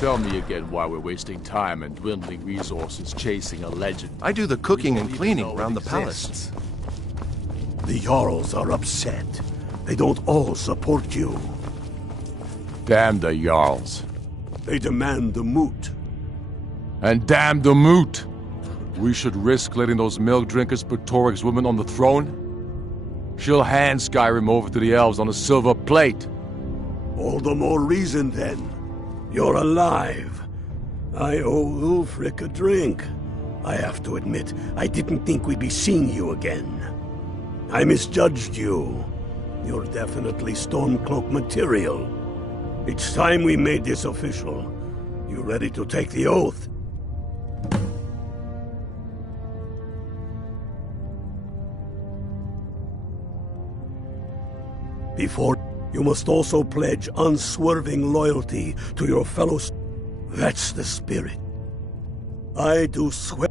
Tell me again why we're wasting time and dwindling resources chasing a legend. I do the cooking and cleaning around the palace. The Jarls are upset. They don't all support you. Damn the Jarls. They demand the moot. And damn the moot! We should risk letting those milk drinkers put Torik's woman on the throne? She'll hand Skyrim over to the elves on a silver plate. All the more reason, then. You're alive. I owe Ulfric a drink. I have to admit, I didn't think we'd be seeing you again. I misjudged you. You're definitely Stormcloak material. It's time we made this official. You ready to take the oath? Before, you must also pledge unswerving loyalty to your fellows. That's the spirit. I do swear,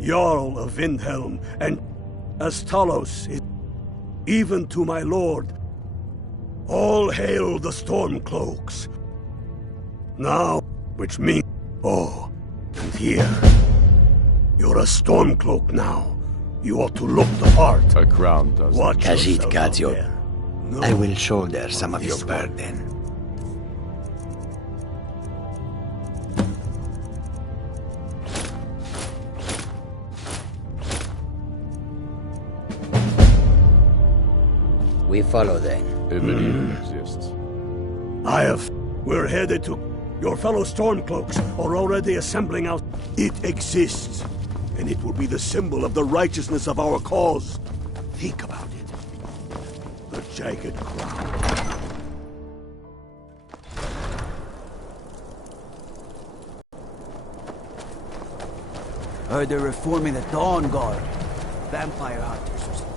Jarl of Windhelm, and as Talos is, even to my lord. All hail the Stormcloaks. Now, which means, oh, and here, you're a Stormcloak now. You ought to look the part. A crown does. Watch Khajiit yourself got out your... there. No. I will shoulder some of your burden. We follow then. If it even exists. We're headed to... Your fellow Stormcloaks are already assembling out. It exists, and it will be the symbol of the righteousness of our cause. Think about it. The jagged crown. Heard they're reforming the Dawn Guard. Vampire hunters or something.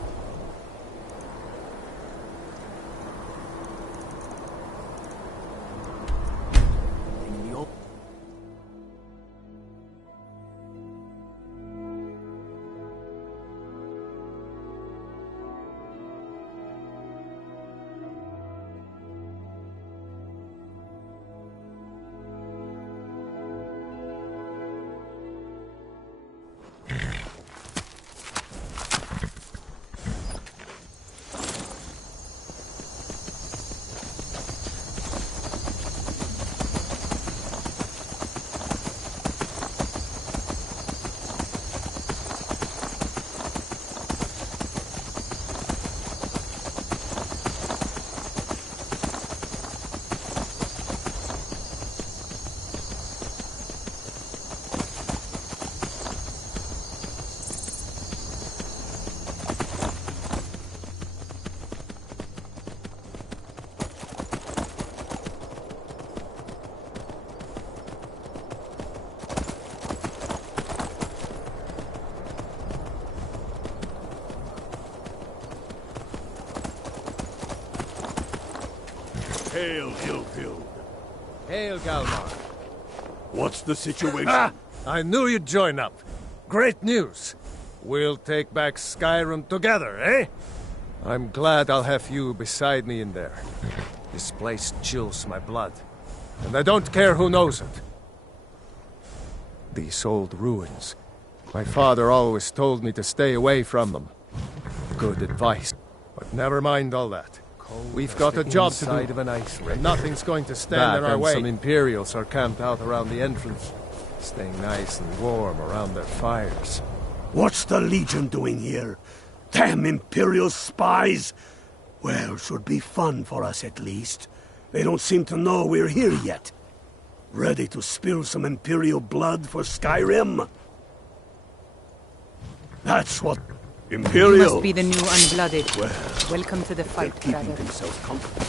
Hail, Ilfield. Hail, Galmar. What's the situation? Ah! I knew you'd join up. Great news. We'll take back Skyrim together, eh? I'm glad I'll have you beside me in there. This place chills my blood. And I don't care who knows it. These old ruins. My father always told me to stay away from them. Good advice. But never mind all that. We've got a job to do, and nothing's going to stand in our way. Some Imperials are camped out around the entrance, staying nice and warm around their fires. What's the Legion doing here? Damn Imperial spies! Well, should be fun for us at least. They don't seem to know we're here yet. Ready to spill some Imperial blood for Skyrim? That's what... Imperial! You must be the new Unblooded. Well, welcome to the fight, keeping brother. themselves comfortable.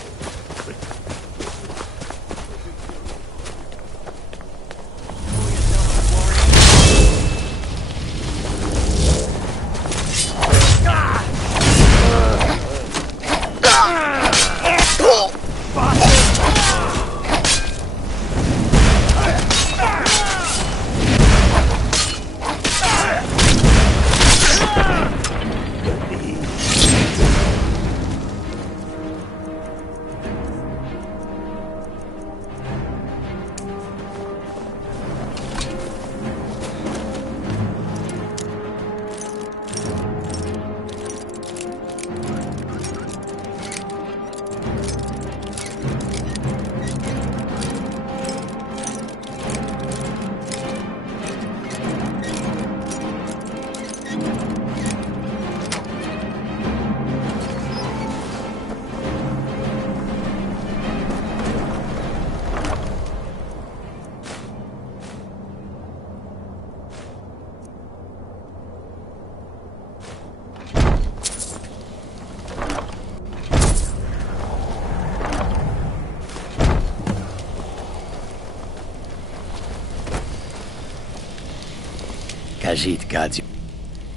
Khajiit guards you.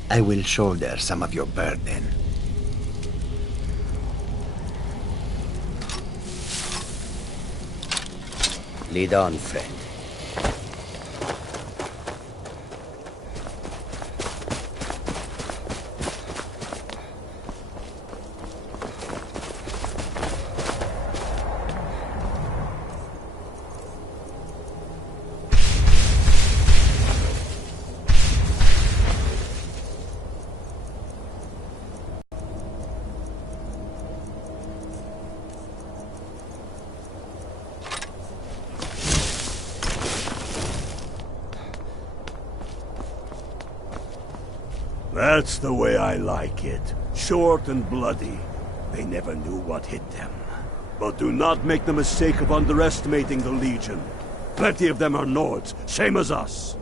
I will shoulder some of your burden. Lead on, friend. That's the way I like it. Short and bloody. They never knew what hit them. But do not make the mistake of underestimating the Legion. Plenty of them are Nords, same as us.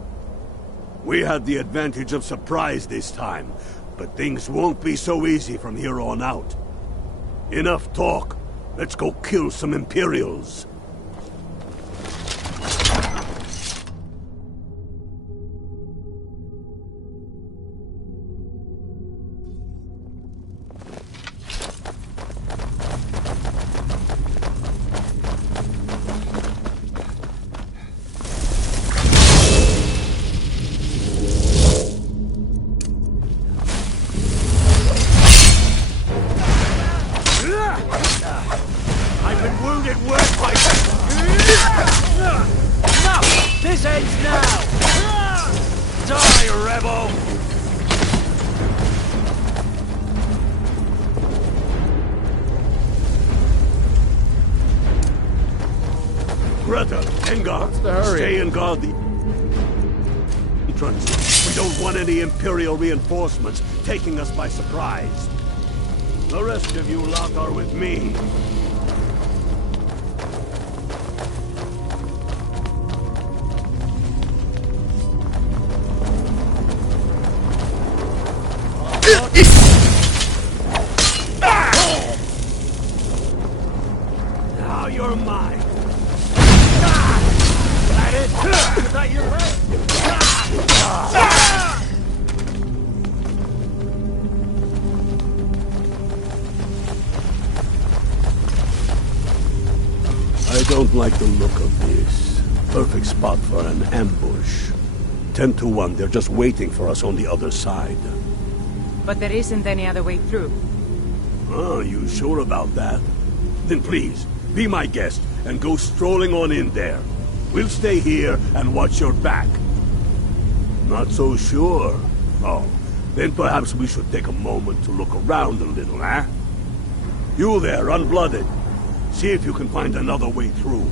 We had the advantage of surprise this time, but things won't be so easy from here on out. Enough talk. Let's go kill some Imperials. Stay and guard the entrance. We don't want any Imperial reinforcements taking us by surprise. The rest of you lot are with me. Now you're mine. I don't like the look of this. Perfect spot for an ambush. 10 to 1, they're just waiting for us on the other side. But there isn't any other way through. Oh, you sure about that? Then please, be my guest and go strolling on in there. We'll stay here and watch your back. Not so sure. Oh, then perhaps we should take a moment to look around a little, eh? You there, unblooded. See if you can find another way through.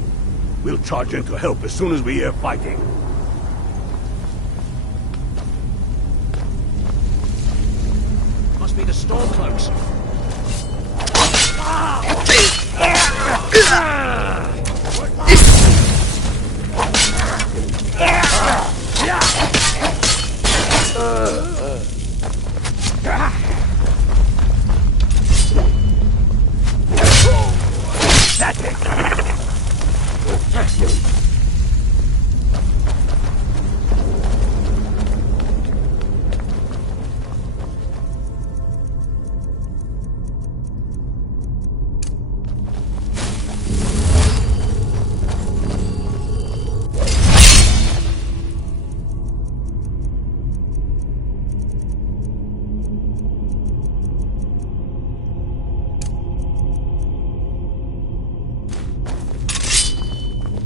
We'll charge in to help as soon as we hear fighting. Must be the Stormcloaks. That's it.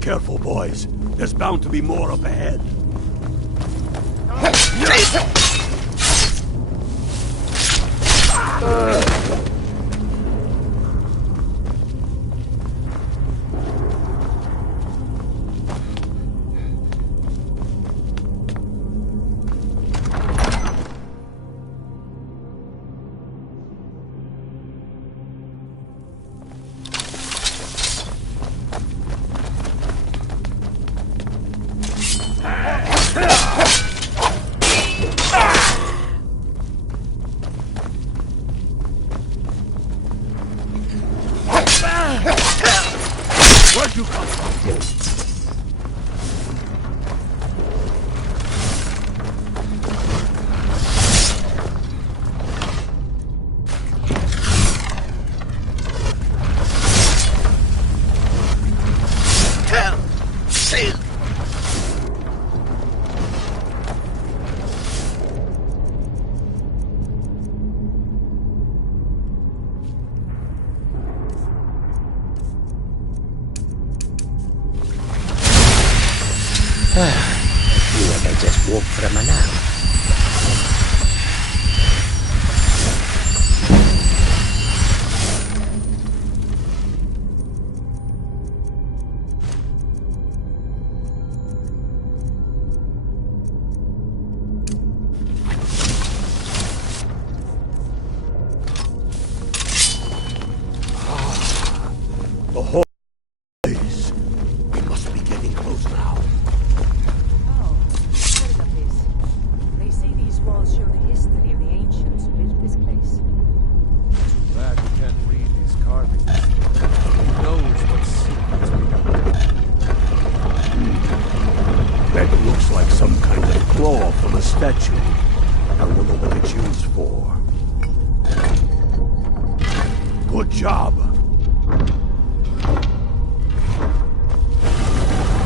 Careful, boys. There's bound to be more up ahead. Where'd you come from? feel like I just woke from a nap. The whole place. We must be getting close now. Oh, I've heard of this. They say these walls show the history of the ancients who built this place. Glad we can't read these carvings. Who knows what secrets we got? That looks like some kind of claw from a statue. I wonder what it's used for. Good job.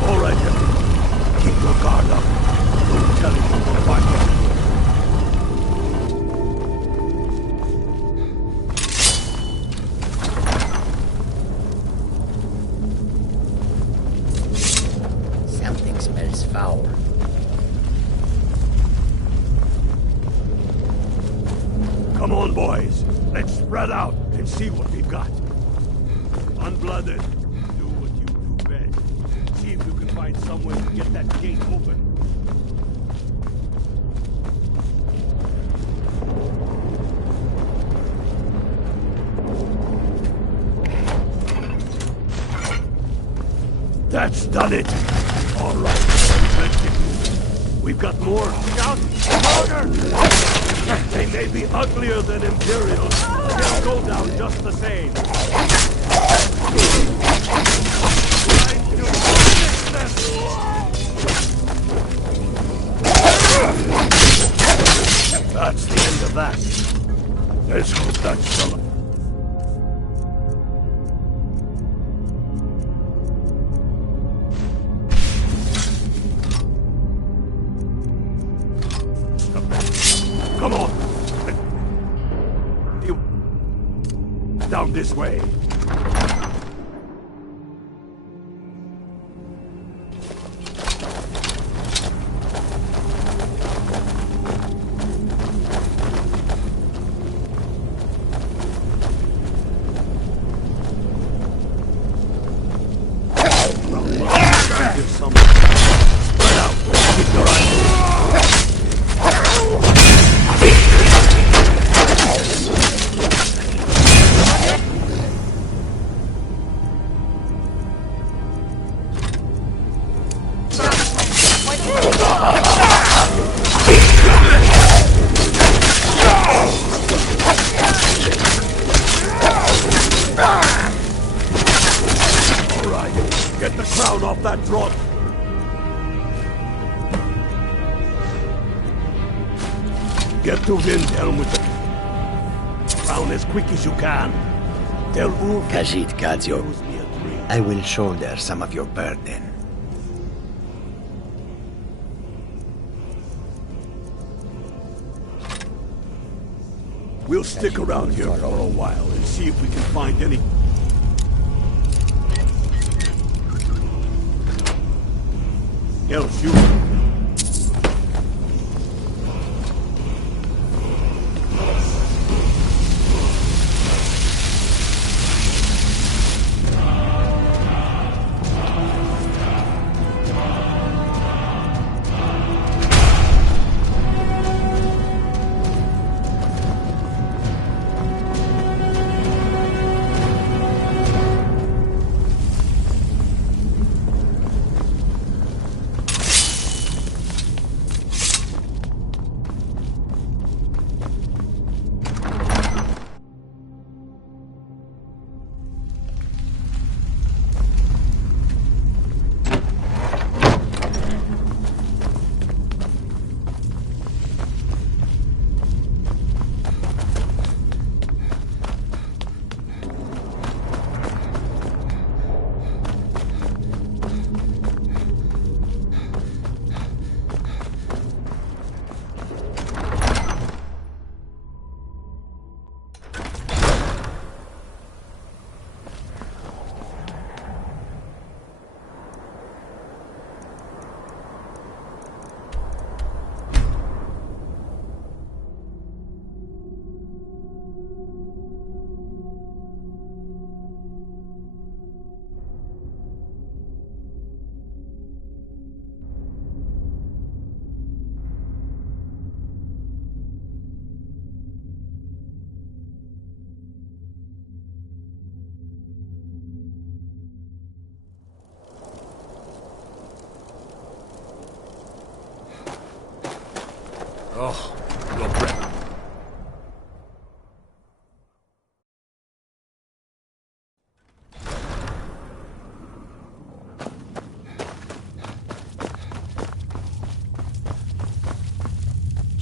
All right, Henry. Keep your guard up. Don't tell him you'll find him. Something smells foul. Come on, boys. Let's spread out and see what we've got. Unblooded. Do what you do best. See if you can find some way to get that gate open. That's done it. All right. Let's get moving. We've got more. Shout! Louder! They may be uglier than Imperials. They'll go down just the same. That's the end of that. Let's hope that's some. Come on! Down this way. Give some. Spread out. Keep your eyes. Get the crown off that throne! Get to Windhelm with the crown as quick as you can. Tell Ulf Khajiit Kadzio, owes me a drink. I will shoulder some of your burden. We'll stick around here for a while and see if we can find any... else you...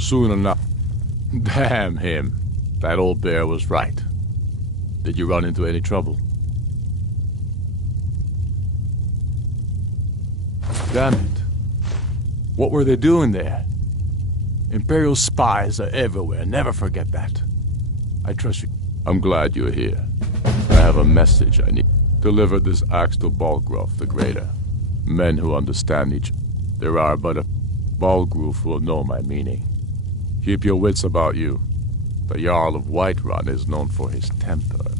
Soon enough. Damn him. That old bear was right. Did you run into any trouble? Damn it. What were they doing there? Imperial spies are everywhere. Never forget that. I trust you. I'm glad you're here. I have a message I need. Deliver this axe to Balgruf the Greater. Men who understand each. There are but a Balgruf will know my meaning. Keep your wits about you. The Jarl of Whiterun is known for his temper.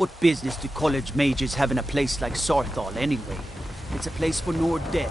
What business do college mages have in a place like Sarthal anyway? It's a place for Nord dead.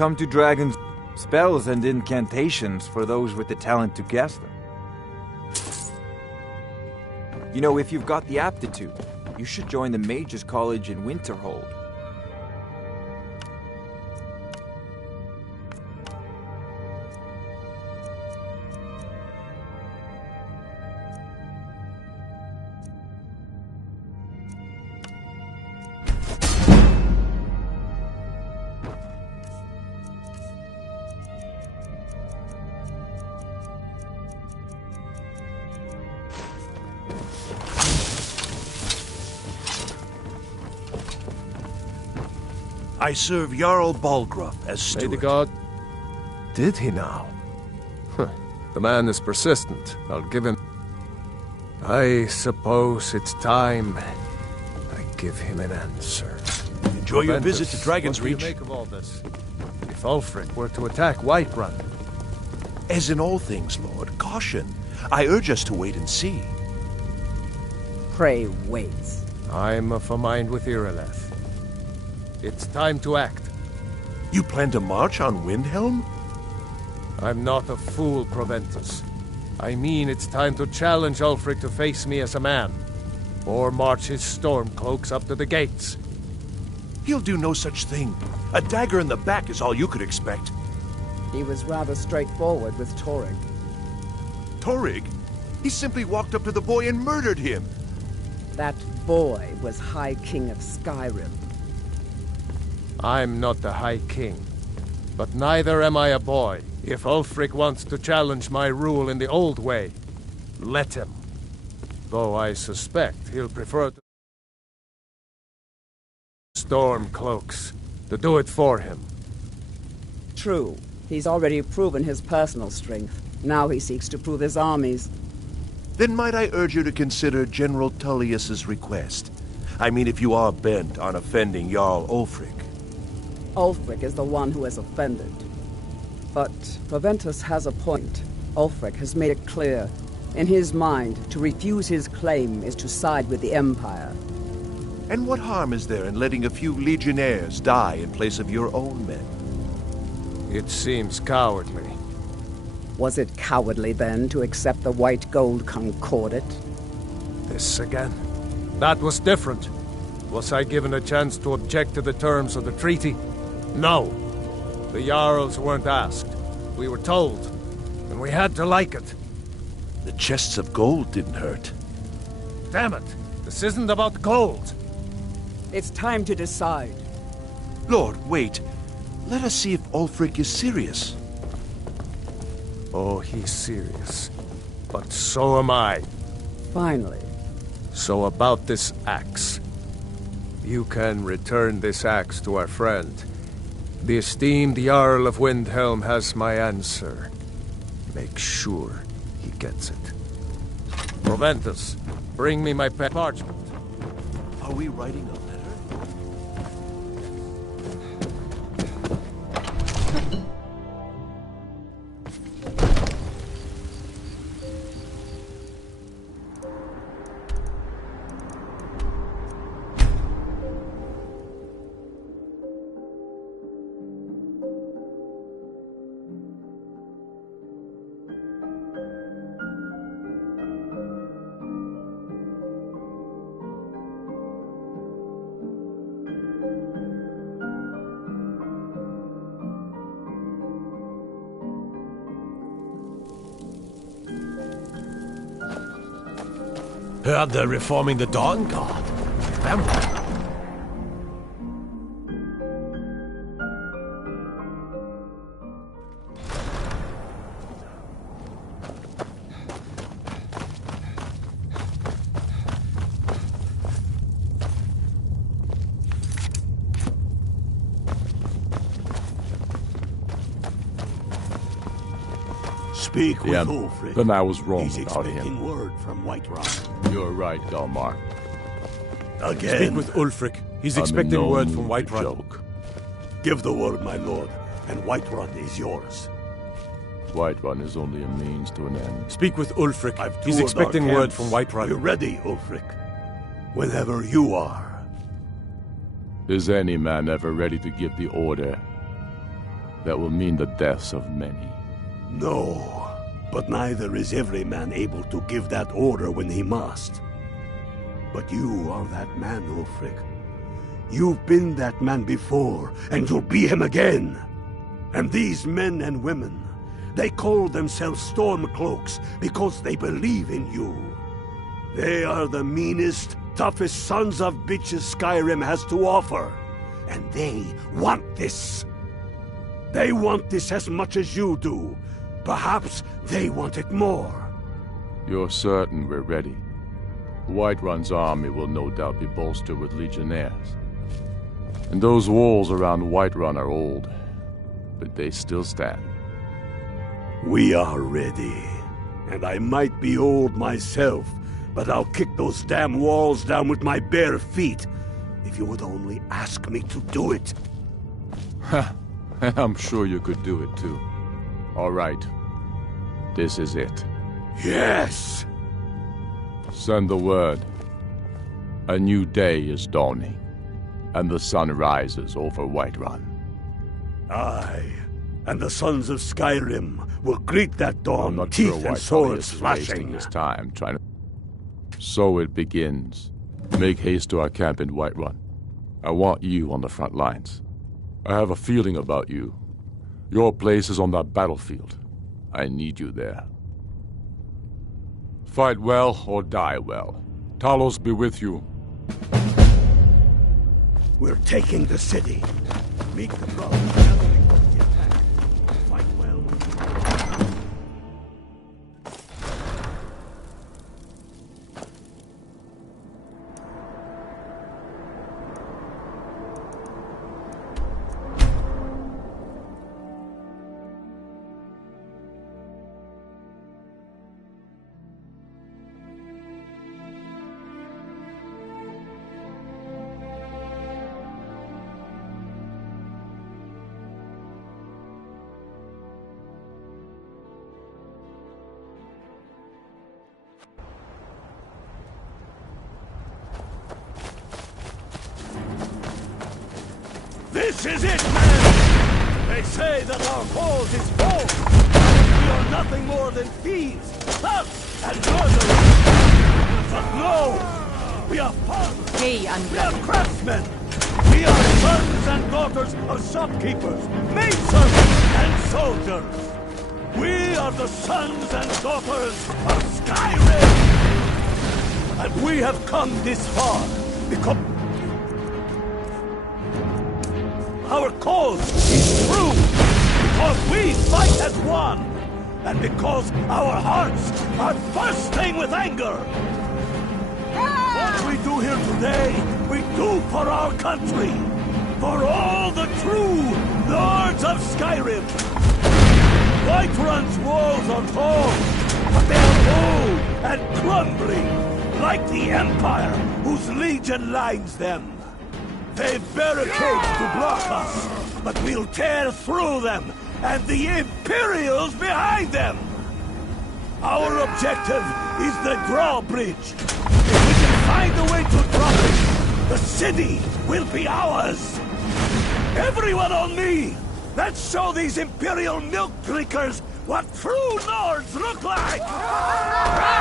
Come to dragons, spells and incantations for those with the talent to cast them. You know, if you've got the aptitude, you should join the Mages College in Winterhold. I serve Jarl Balgruf as May steward. the god... Did he now? The man is persistent. I'll give him... I suppose it's time I give him an answer. Enjoy your visit to Dragon's what do you Reach. make of all this? If Ulfric were to attack Whiterun... As in all things, Lord, caution. I urge us to wait and see. Pray wait. I'm of a mind with Irileth. It's time to act. You plan to march on Windhelm? I'm not a fool, Proventus. I mean it's time to challenge Ulfric to face me as a man. Or march his stormcloaks up to the gates. He'll do no such thing. A dagger in the back is all you could expect. He was rather straightforward with Torrig. Torrig? He simply walked up to the boy and murdered him. That boy was High King of Skyrim. I'm not the High King. But neither am I a boy. If Ulfric wants to challenge my rule in the old way, let him. Though I suspect he'll prefer to... Stormcloaks, to do it for him. True. He's already proven his personal strength. Now he seeks to prove his army's. Then might I urge you to consider General Tullius's request. I mean, if you are bent on offending Jarl Ulfric. Ulfric is the one who has offended. But Proventus has a point. Ulfric has made it clear. In his mind, to refuse his claim is to side with the Empire. And what harm is there in letting a few legionnaires die in place of your own men? It seems cowardly. Was it cowardly, then, to accept the white gold concordat? This again? That was different. Was I given a chance to object to the terms of the treaty? No. The Jarls weren't asked. We were told. And we had to like it. The chests of gold didn't hurt. Damn it! This isn't about gold! It's time to decide. Lord, wait. Let us see if Ulfric is serious. Oh, he's serious. But so am I. Finally. So about this axe. You can return this axe to our friend. The esteemed Jarl of Windhelm has my answer. Make sure he gets it. Proventus, bring me my parchment. Are we writing a letter? Heard they're reforming the Dawn Guard. Vampire. Speak with Yeah, Ulfric. then I was wrong He's about expecting him. word from Whiterun. You're right, Galmar. Again. Speak with Ulfric. He's I'm expecting in no word from mood to Whiterun. joke. Give the word, my lord, and Whiterun is yours. Whiterun is only a means to an end. Speak with Ulfric. I've He's toured expecting our word camps. from We're Whiterun. ready, Ulfric. Whenever you are. Is any man ever ready to give the order that will mean the deaths of many? No. But neither is every man able to give that order when he must. But you are that man, Ulfric. You've been that man before, and you'll be him again. And these men and women, they call themselves Stormcloaks because they believe in you. They are the meanest, toughest sons of bitches Skyrim has to offer. And they want this. They want this as much as you do. Perhaps they want it more. You're certain we're ready? Whiterun's army will no doubt be bolstered with legionnaires. And those walls around Whiterun are old, but they still stand. We are ready. And I might be old myself, but I'll kick those damn walls down with my bare feet, if you would only ask me to do it. Ha! I'm sure you could do it too. All right. This is it. Yes! Send the word. A new day is dawning, and the sun rises over Whiterun. Aye, and the sons of Skyrim will greet that I'm dawn, not teeth sure and why swords Tullius is wasting flashing. his time trying to... So it begins. Make haste to our camp in Whiterun. I want you on the front lines. I have a feeling about you. Your place is on that battlefield. I need you there. Fight well or die well. Talos be with you. We're taking the city. Meet the brothers gathering for the attack. Fight well. This is it, man! They say that our cause is false. We are nothing more than thieves, thugs, and murderers. But no! We are farmers. Hey, We are craftsmen. We are sons and daughters of shopkeepers, maidservants, and soldiers. We are the sons and daughters of Skyrim! And we have come this far because our cause is true, because we fight as one, and because our hearts are bursting with anger. What we do here today, we do for our country, for all the true lords of Skyrim. Whiterun's walls are tall, but they are old and crumbling, like the Empire whose legion lines them. They've barricades to block us, but we'll tear through them, and the Imperials behind them! Our objective is the drawbridge. If we can find a way to drop it, the city will be ours! Everyone on me! Let's show these Imperial milk drinkers what true lords look like! Fire!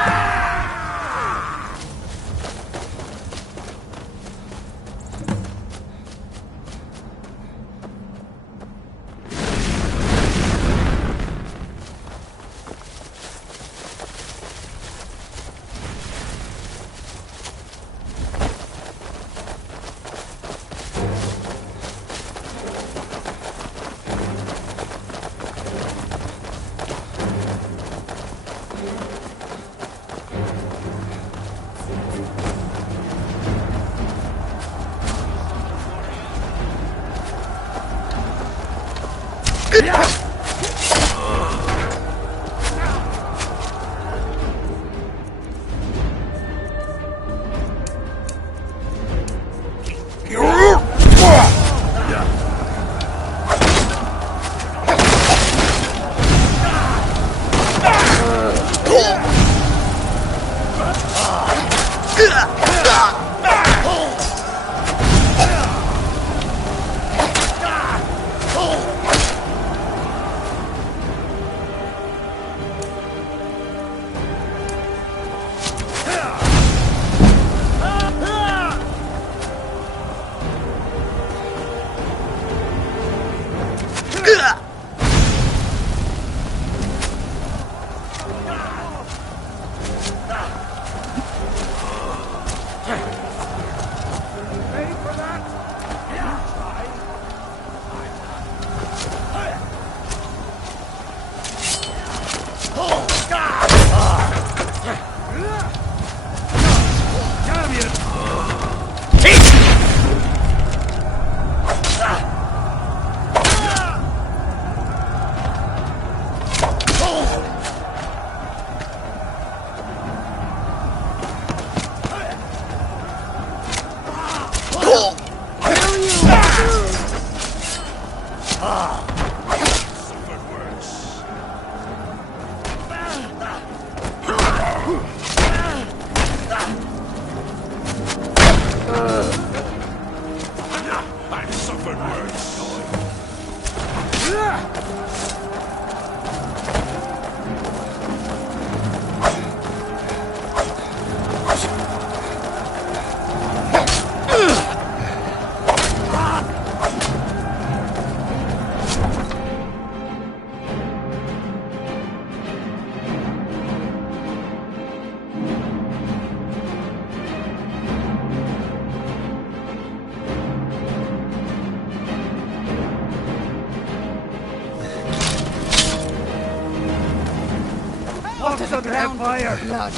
Blood.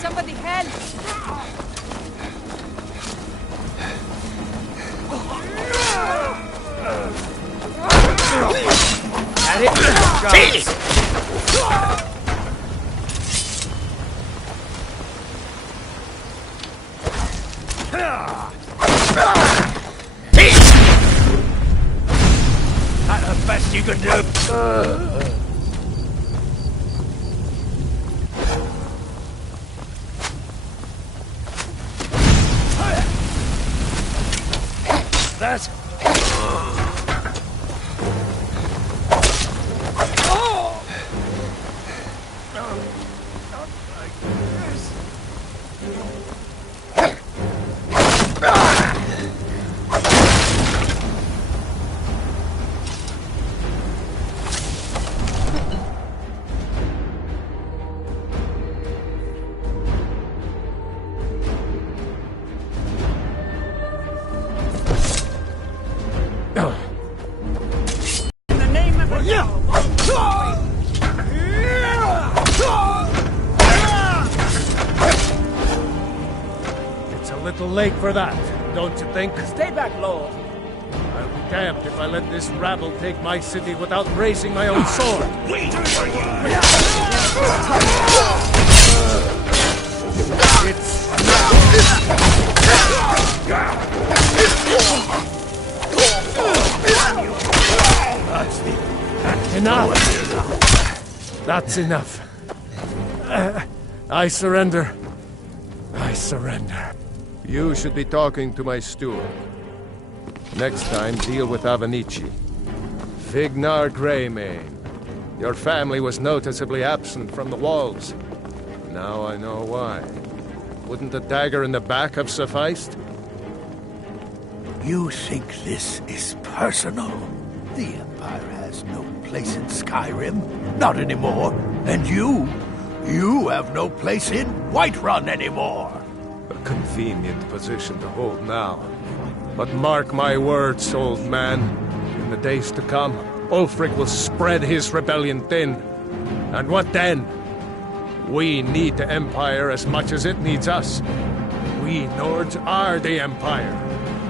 Somebody help! At it! That's the best you can do. that? It's a little late for that, don't you think? Stay back, Lord. I'll be damned if I let this rabble take my city without raising my own sword. Enough! That's enough. I surrender. I surrender. You should be talking to my steward. Next time, deal with Avenici. Vignar Greymane. Your family was noticeably absent from the walls. Now I know why. Wouldn't a dagger in the back have sufficed? You think this is personal? The Empire has no place in Skyrim. Not anymore. And you have no place in Whiterun anymore. A convenient position to hold now. But mark my words, old man. In the days to come, Ulfric will spread his rebellion thin. And what then? We need the Empire as much as it needs us. We Nords are the Empire.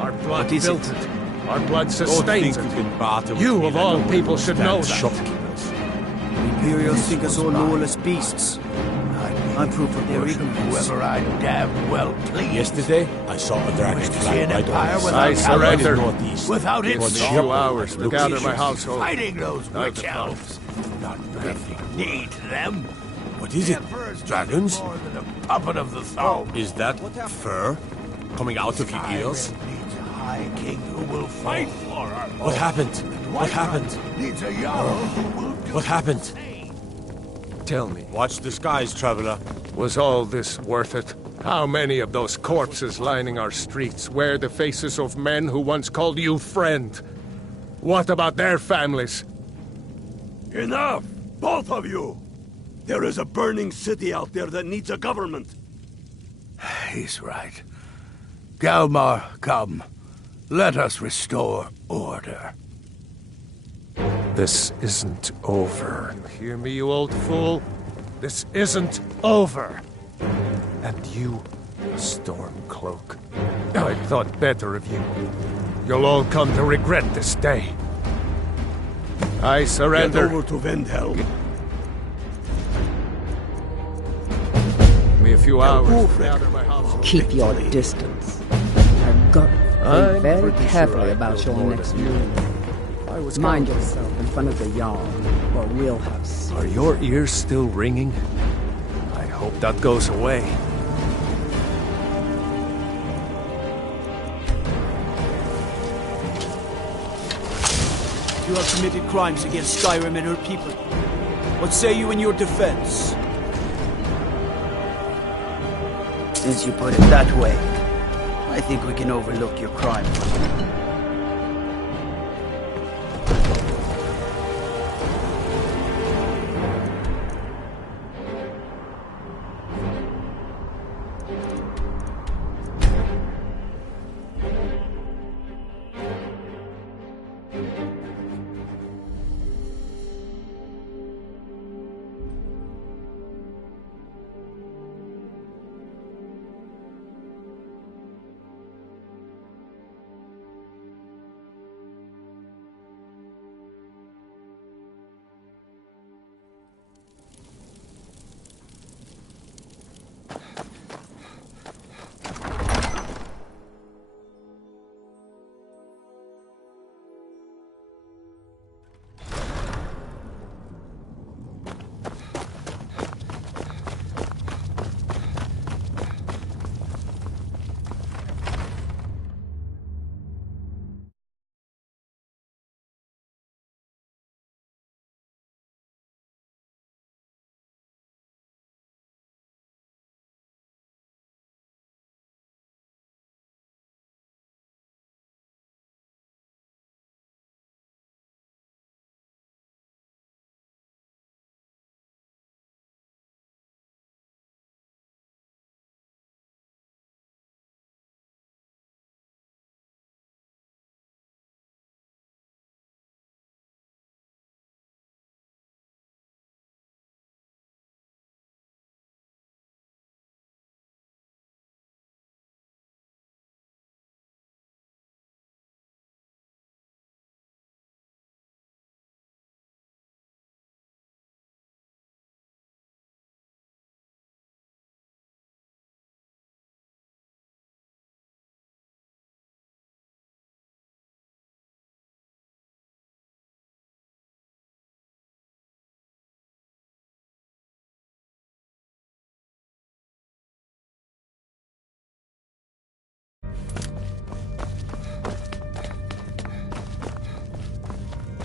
Our blood built it. Our blood sustains it. You of all people should know that. The Imperials think us all lawless beasts. I'm proof of their ignorance. Whoever I damn well please. Yesterday, I saw a dragon fly right over I surrender. Without It its was a few hours to gather my household. Fighting those I'll witch elves. Not that we need them. What is it? Dragons? More than a puppet of the thumb. Is that fur coming out of your ears? Needs a high king who will fight for her. What happened? What happened? Needs a jarl who will do What happened? Tell me, Watch the skies, traveler. was all this worth it? How many of those corpses lining our streets wear the faces of men who once called you friend? What about their families? Enough! Both of you! There is a burning city out there that needs a government. He's right. Galmar, come. Let us restore order. This isn't over. You hear me, you old fool? This isn't over. And you, Stormcloak. I thought better of you. You'll all come to regret this day. I surrender. Get over to Windhelm. Give me a few hours to gather my household. Keep your distance. I've got to I'm think very pretty carefully sure I about know your more next than you. move. I was Mind counting. yourself in front of the Jarl, or we'll have Are your ears still ringing? I hope that goes away. You have committed crimes against Skyrim and her people. What say you in your defense? Since you put it that way, I think we can overlook your crime.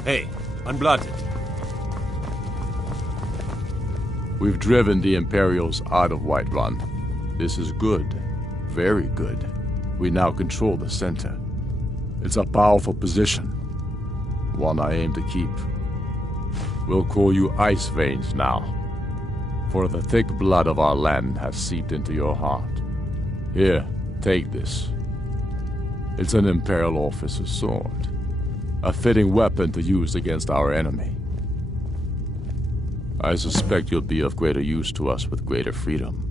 Hey, Unblotted. We've driven the Imperials out of Whiterun. This is good. Very good. We now control the center. It's a powerful position. One I aim to keep. We'll call you Ice Veins now. For the thick blood of our land has seeped into your heart. Here, take this. It's an Imperial officer's sword. A fitting weapon to use against our enemy. I suspect you'll be of greater use to us with greater freedom.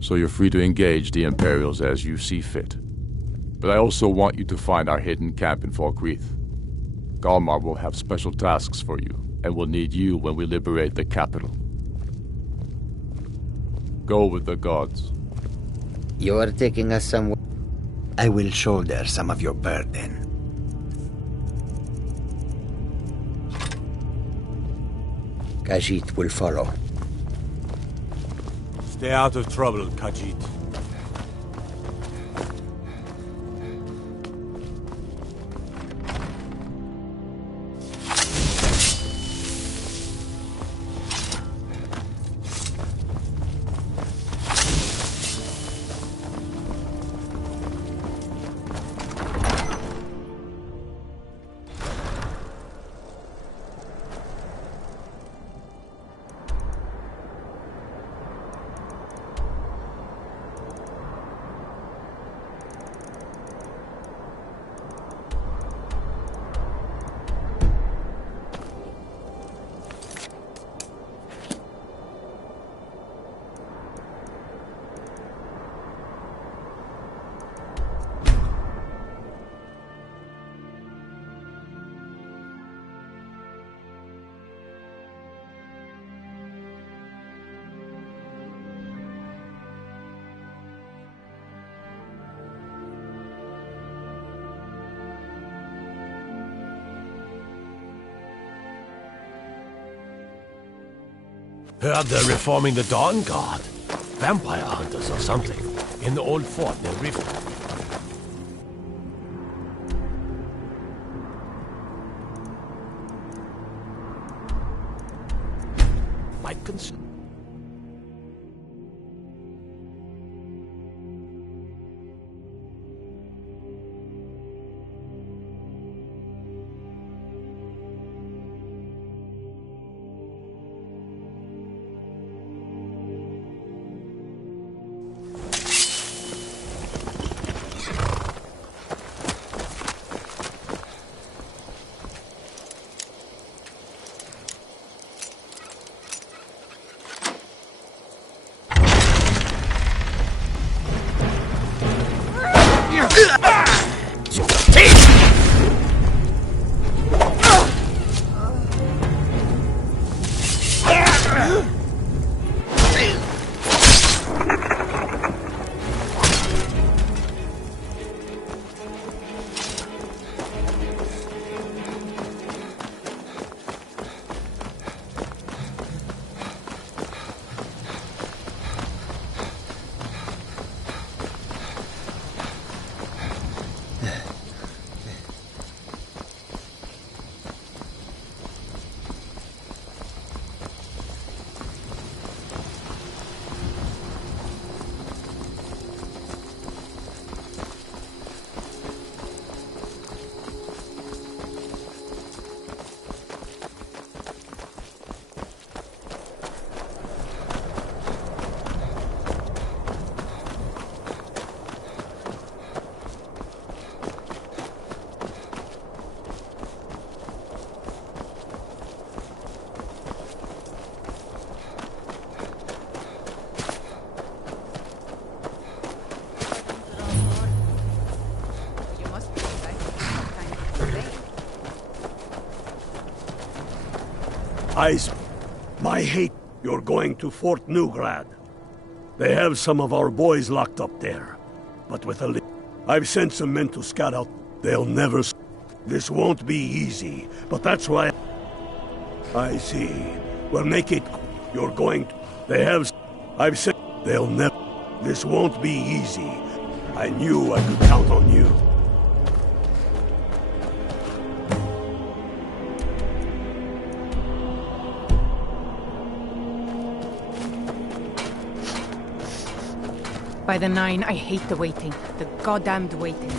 So you're free to engage the Imperials as you see fit. But I also want you to find our hidden camp in Falkreath. Galmar will have special tasks for you, and will need you when we liberate the capital. Go with the gods. You are taking us somewhere. I will shoulder some of your burden. Khajiit will follow. Stay out of trouble, Khajiit. Heard they're reforming the Dawn Guard. Vampire hunters or something. In the old fort near River. Might consider. Ice, my hate, you're going to Fort Newgrad. They have some of our boys locked up there. But with I've sent some men to scout out. They'll never... This won't be easy, but that's why... I see. Well, make it... You're going to... They have... I've sent... They'll never... This won't be easy. I knew I could count on you. By the Nine, I hate the waiting. The goddamned waiting.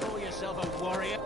Call yourself a warrior?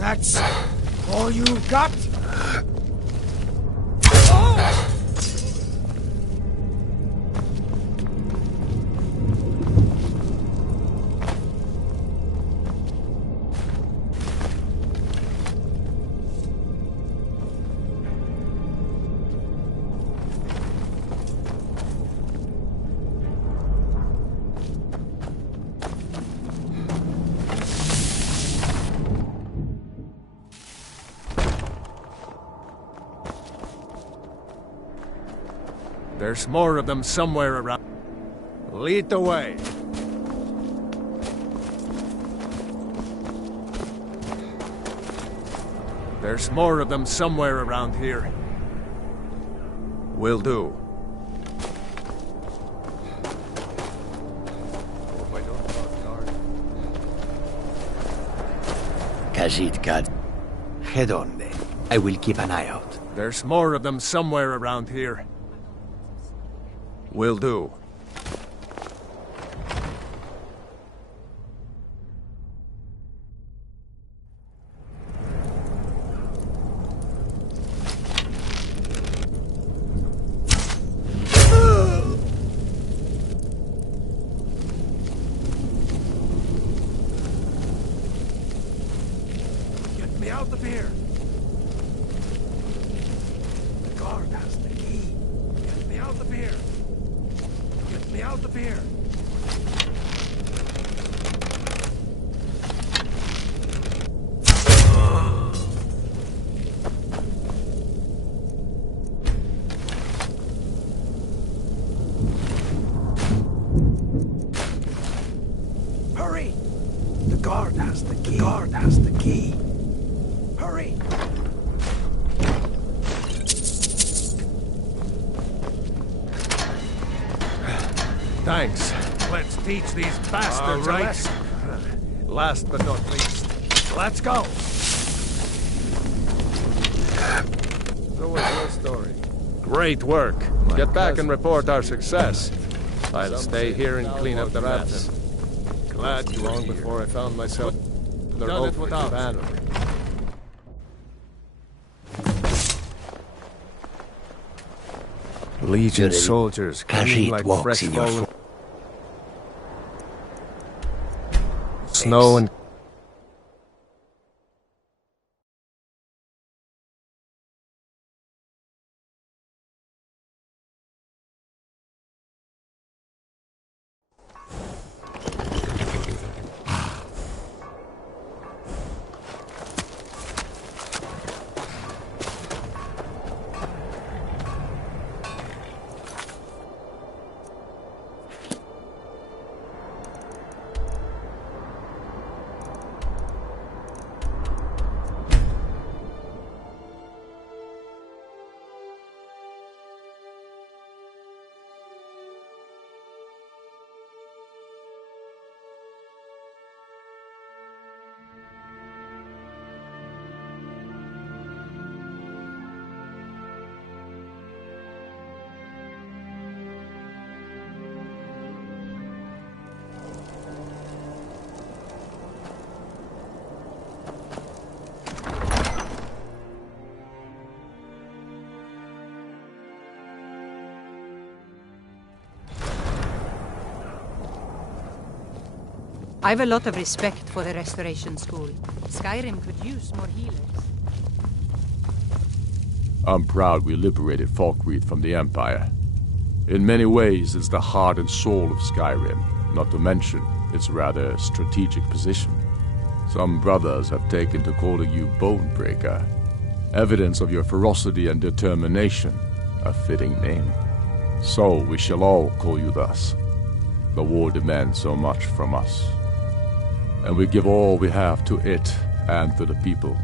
That's all you got? There's more of them somewhere around. Lead the way. There's more of them somewhere around here. Will do. Hope I don't cross guard. Khajiit God. Head on then. I will keep an eye out. There's more of them somewhere around here. Will do. Get me out of here! The guard has the key. Get me out of here! Get me out of here! Hurry! The guard has the key. The guard has the key. Hurry! Thanks. Let's teach these bastards a lesson. Last but not least, let's go! So what's your story? Great work. Get back and report our success. I'll stay here and clean up the rats. Glad you long before I found myself done it without banner. Legion soldiers coming like fresh fallen snow and I've a lot of respect for the Restoration School. Skyrim could use more healers. I'm proud we liberated Falkreath from the Empire. In many ways, it's the heart and soul of Skyrim, not to mention its rather strategic position. Some brothers have taken to calling you Bonebreaker. Evidence of your ferocity and determination, a fitting name. So we shall all call you thus. The war demands so much from us. And we give all we have to it and to the people.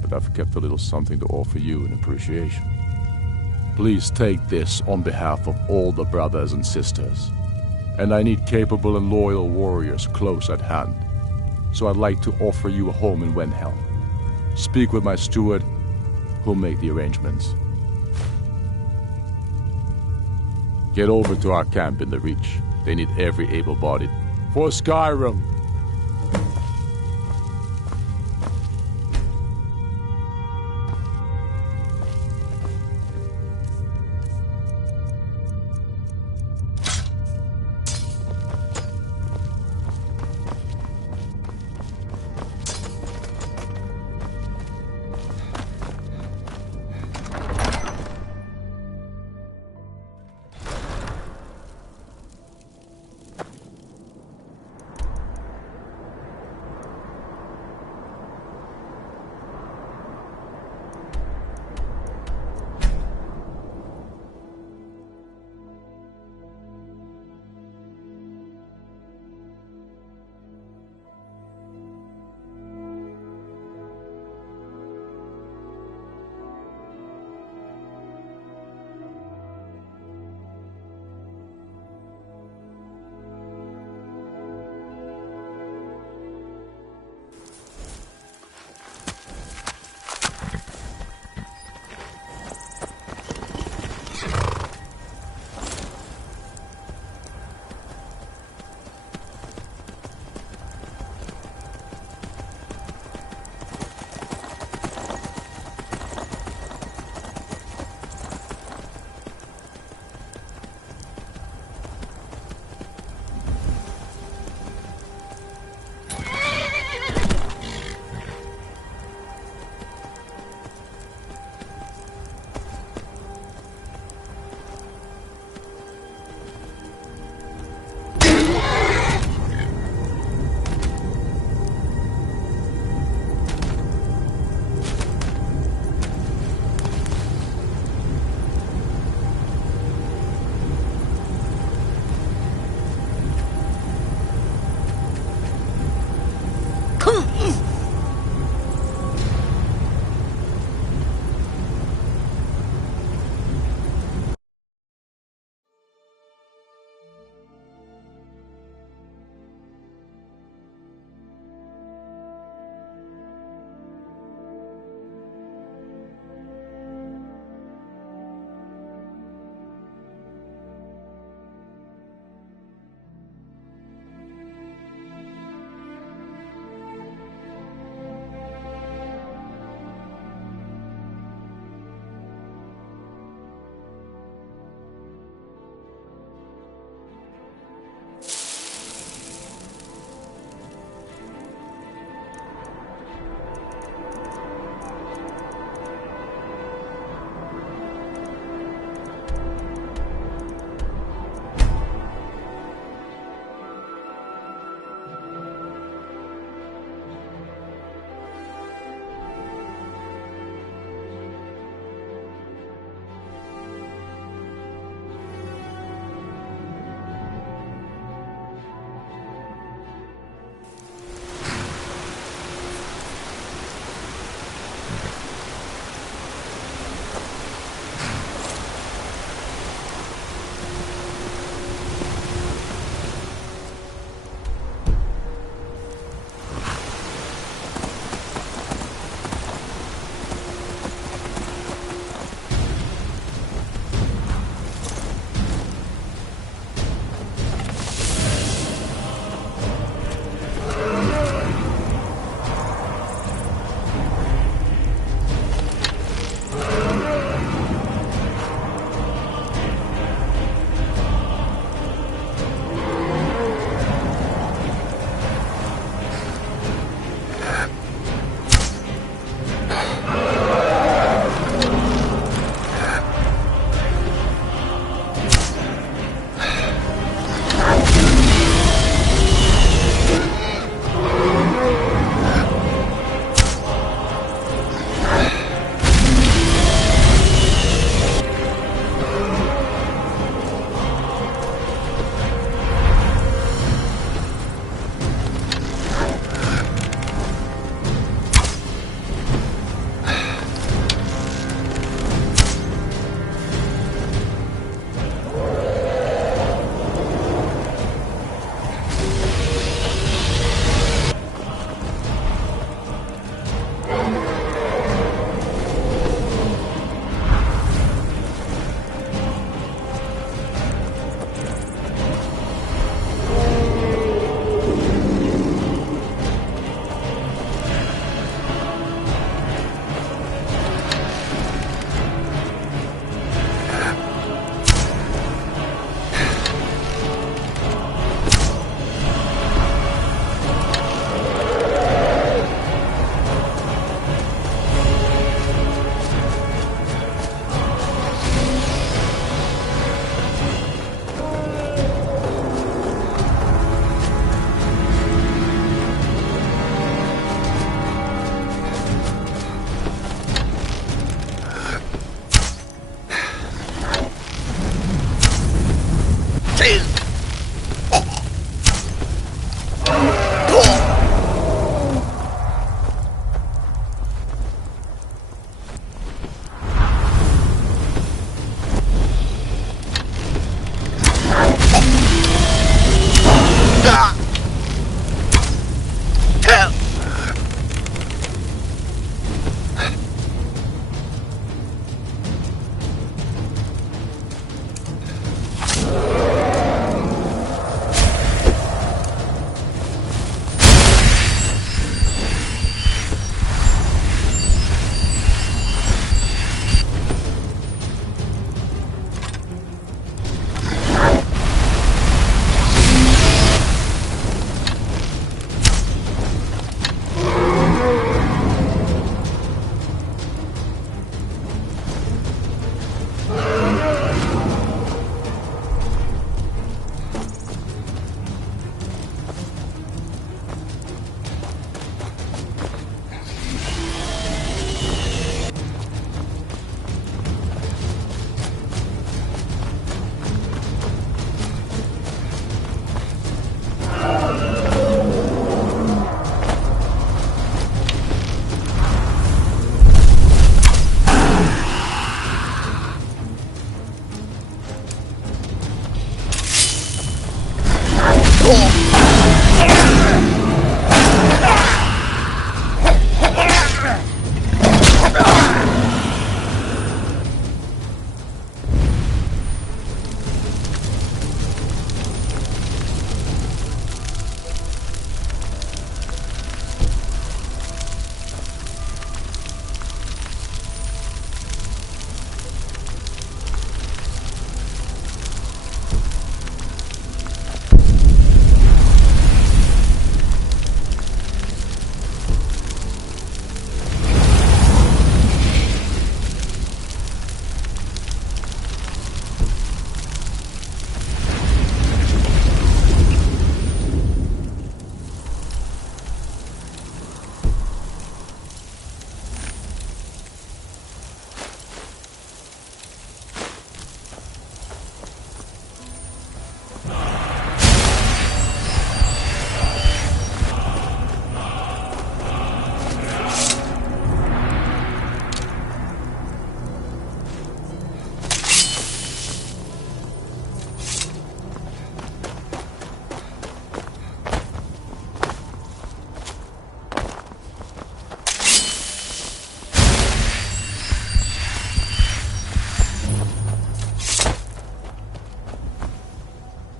But I've kept a little something to offer you in appreciation. Please take this on behalf of all the brothers and sisters. And I need capable and loyal warriors close at hand. So I'd like to offer you a home in Wenhelm. Speak with my steward, who'll make the arrangements. Get over to our camp in the Reach. They need every able-bodied. For Skyrim!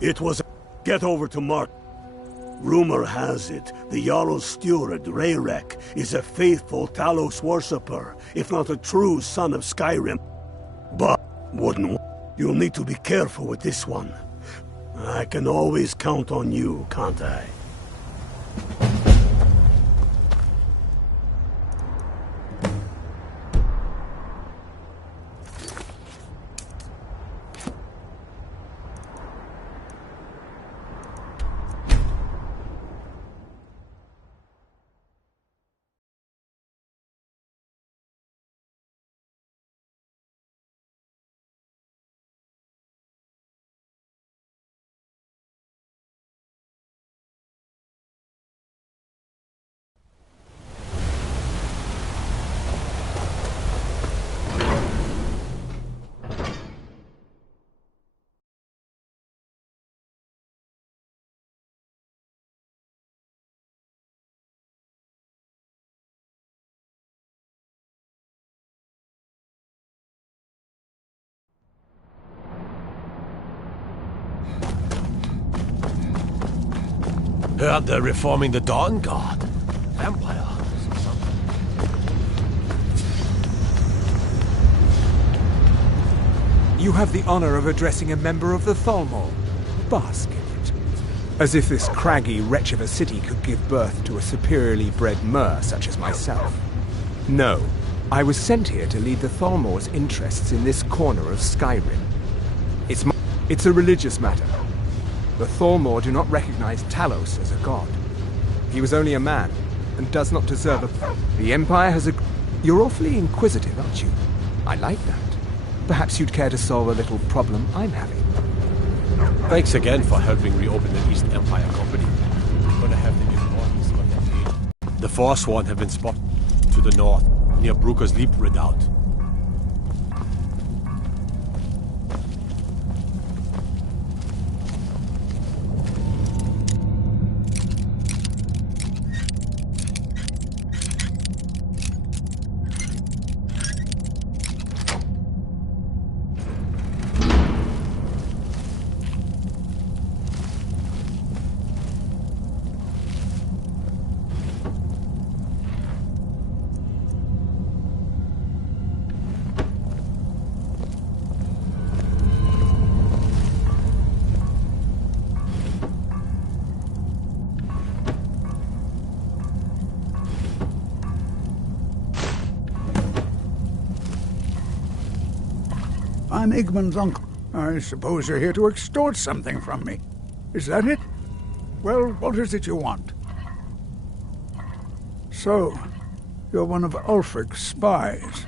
It was... Get over to Mark. Rumor has it, the Jarl's steward, Rayrek, is a faithful Talos worshipper, if not a true son of Skyrim. But, wouldn't... You'll need to be careful with this one. I can always count on you, can't I? Heard they're reforming the Dawn Guard. Vampire hunters or something. You have the honor of addressing a member of the Thalmor. Bask in it. As if this craggy wretch of a city could give birth to a superiorly bred mer such as myself. No, I was sent here to lead the Thalmor's interests in this corner of Skyrim. It's a religious matter. The Thalmor do not recognize Talos as a god. He was only a man, and does not deserve a... The Empire has a... You're awfully inquisitive, aren't you? I like that. Perhaps you'd care to solve a little problem I'm having. Thanks again for helping reopen the East Empire Company. I'm gonna have to get more east of that gate. The Forsworn have been spotted to the north, near Brooker's Leap Redoubt. I'm Igmund's uncle. I suppose you're here to extort something from me. Is that it? Well, what is it you want? So, you're one of Ulfric's spies.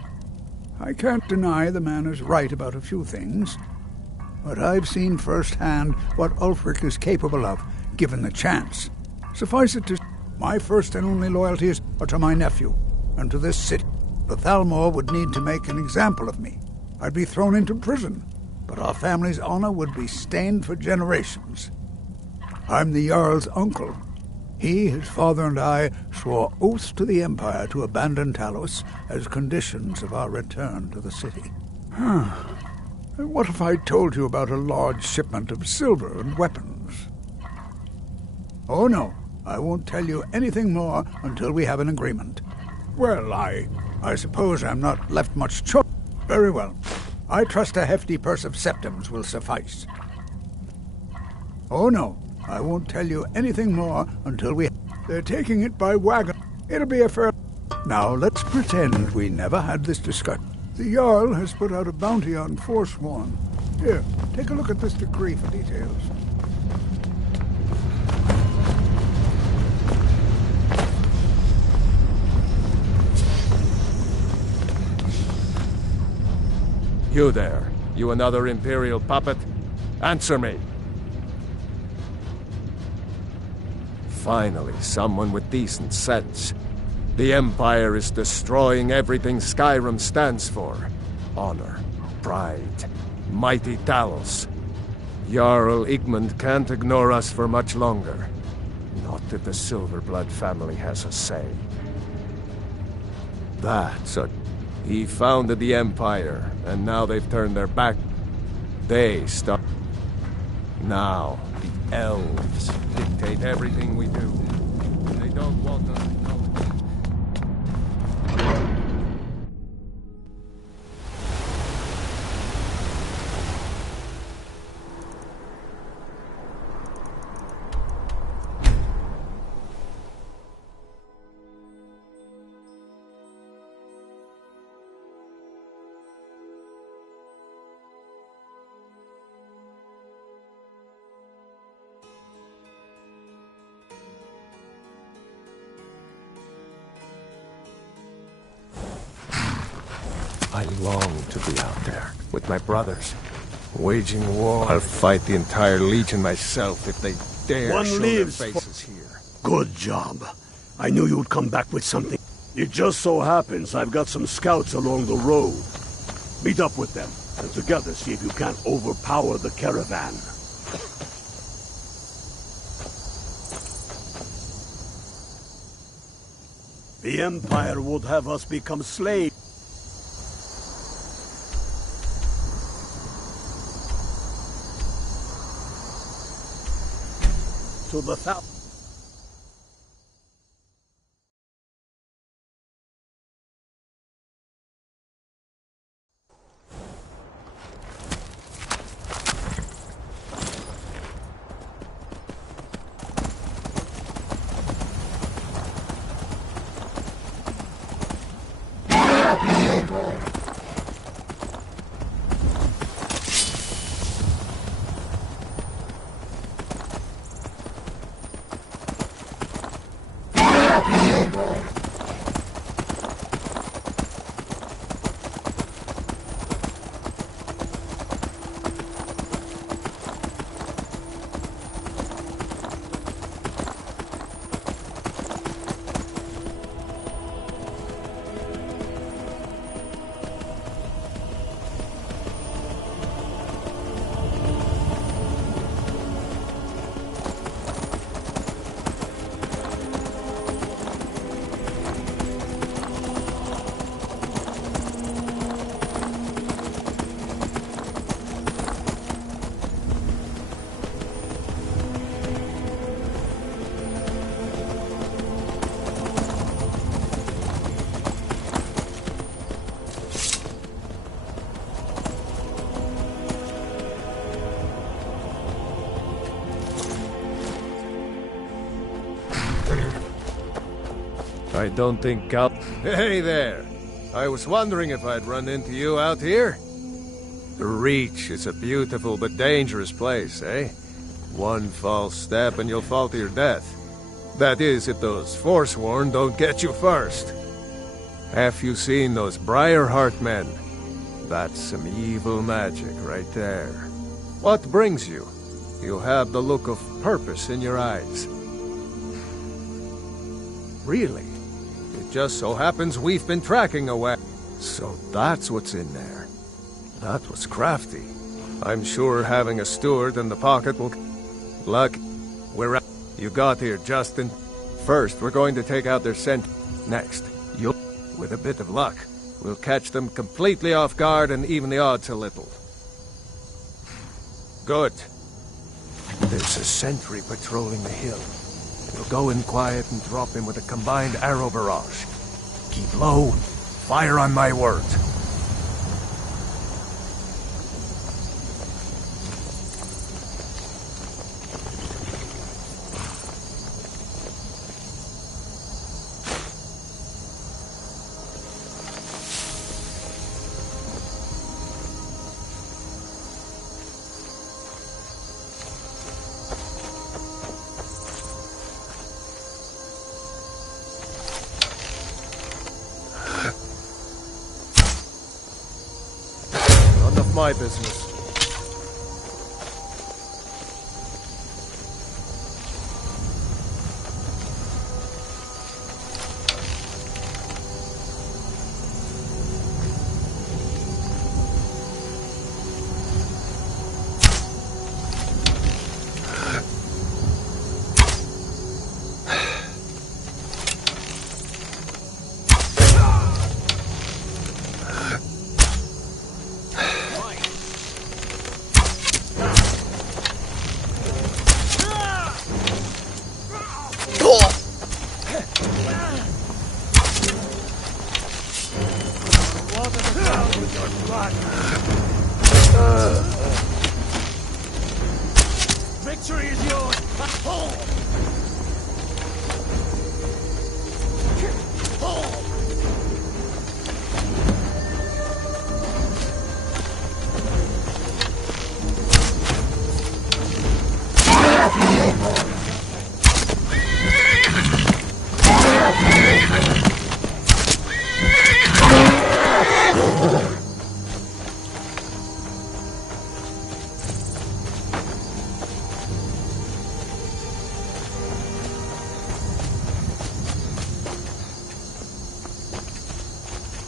I can't deny the man is right about a few things, but I've seen firsthand what Ulfric is capable of, given the chance. Suffice it to say, my first and only loyalties are to my nephew, and to this city. The Thalmor would need to make an example of me. I'd be thrown into prison, but our family's honor would be stained for generations. I'm the Jarl's uncle. He, his father, and I swore oaths to the Empire to abandon Talos as conditions of our return to the city. What if I told you about a large shipment of silver and weapons? Oh no, I won't tell you anything more until we have an agreement. Well, I suppose I'm not left much choice. Very well. I trust a hefty purse of septims will suffice. Oh no, I won't tell you anything more until we... They're taking it by wagon. It'll be a fair... Now, let's pretend we never had this discussion. The Jarl has put out a bounty on Forsworn. Here, take a look at this decree for details. You there. You another Imperial puppet? Answer me. Finally, someone with decent sense. The Empire is destroying everything Skyrim stands for. Honor, pride, mighty Talos. Jarl Igmund can't ignore us for much longer. Not if the Silverblood family has a say. That's a... He founded the Empire, and now they've turned their back. They stop. Now, the elves dictate everything we do. They don't want us to know. I long to be out there with my brothers, waging war. I'll fight the entire Legion myself if they dare One show lives their faces here. Good job. I knew you'd come back with something. It just so happens I've got some scouts along the road. Meet up with them, and together see if you can't overpower the caravan. The Empire would have us become slaves. To the south. I don't think I'll... Hey there! I was wondering if I'd run into you out here. The Reach is a beautiful but dangerous place, eh? One false step and you'll fall to your death. That is, if those Forsworn don't get you first. Have you seen those Briarheart men? That's some evil magic right there. What brings you? You have the look of purpose in your eyes. Really? It just so happens we've been tracking away. So that's what's in there. That was crafty. I'm sure having a steward in the pocket will... Luck, we're out. You got here, Justin. First, we're going to take out their scent. Next, you'll... With a bit of luck, we'll catch them completely off guard and even the odds a little. Good. There's a sentry patrolling the hill. We'll go in quiet and drop him with a combined arrow barrage. Keep low. Fire on my word. My business. cover the ground with your blood! Victory is yours! Pull! Pull!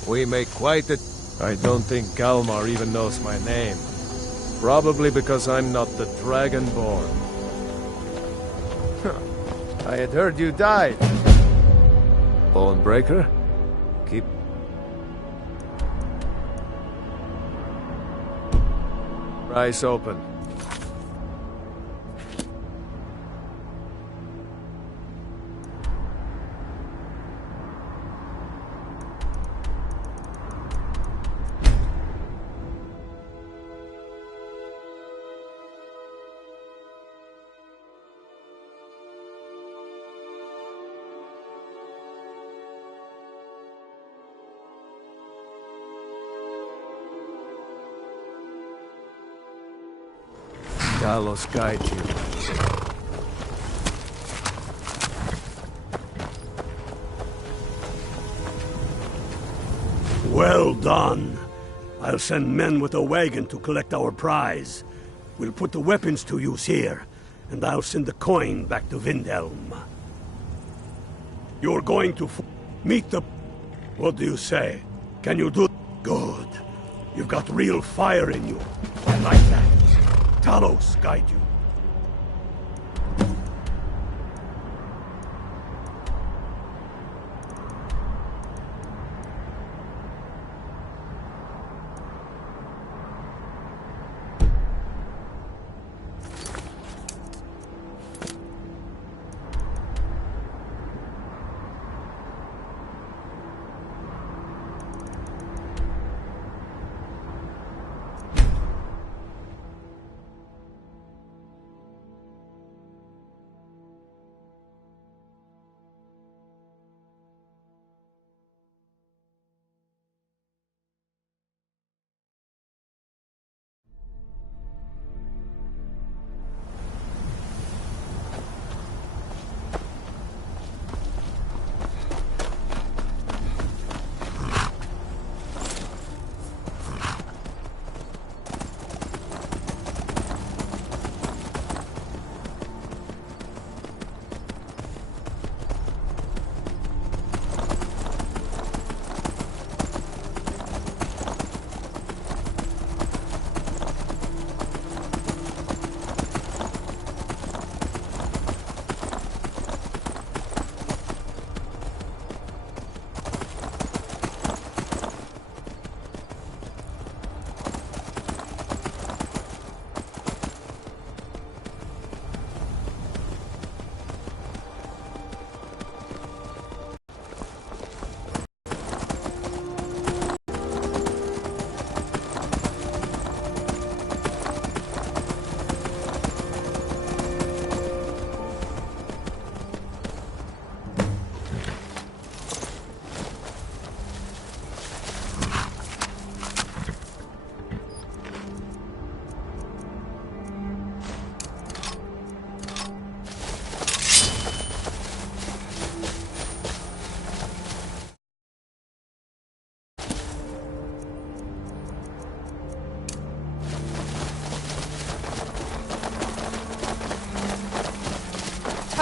We make quite a... I don't think Kalmar even knows my name. Probably because I'm not the Dragonborn. I had heard you died. Bonebreaker? Keep... eyes open. Talos guide you. Well done. I'll send men with a wagon to collect our prize. We'll put the weapons to use here, and I'll send the coin back to Windhelm. You're going to meet the... What do you say? Can you do... Good. You've got real fire in you. I like that. Talos guide you.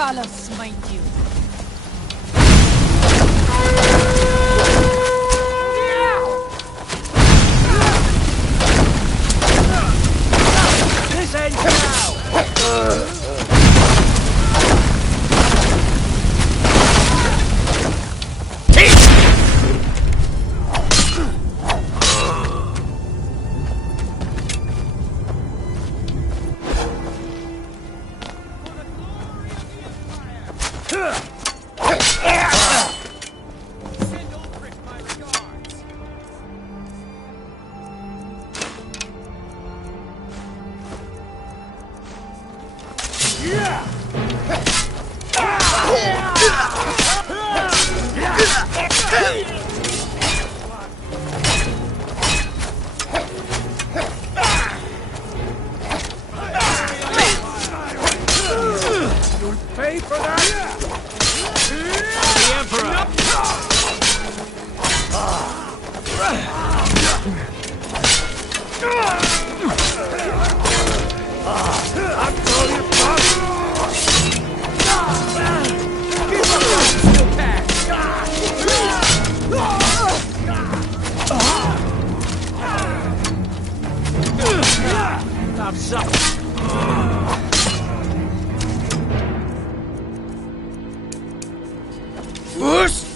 Talos, mind you. This ends now! Huh! of such. Whoosh!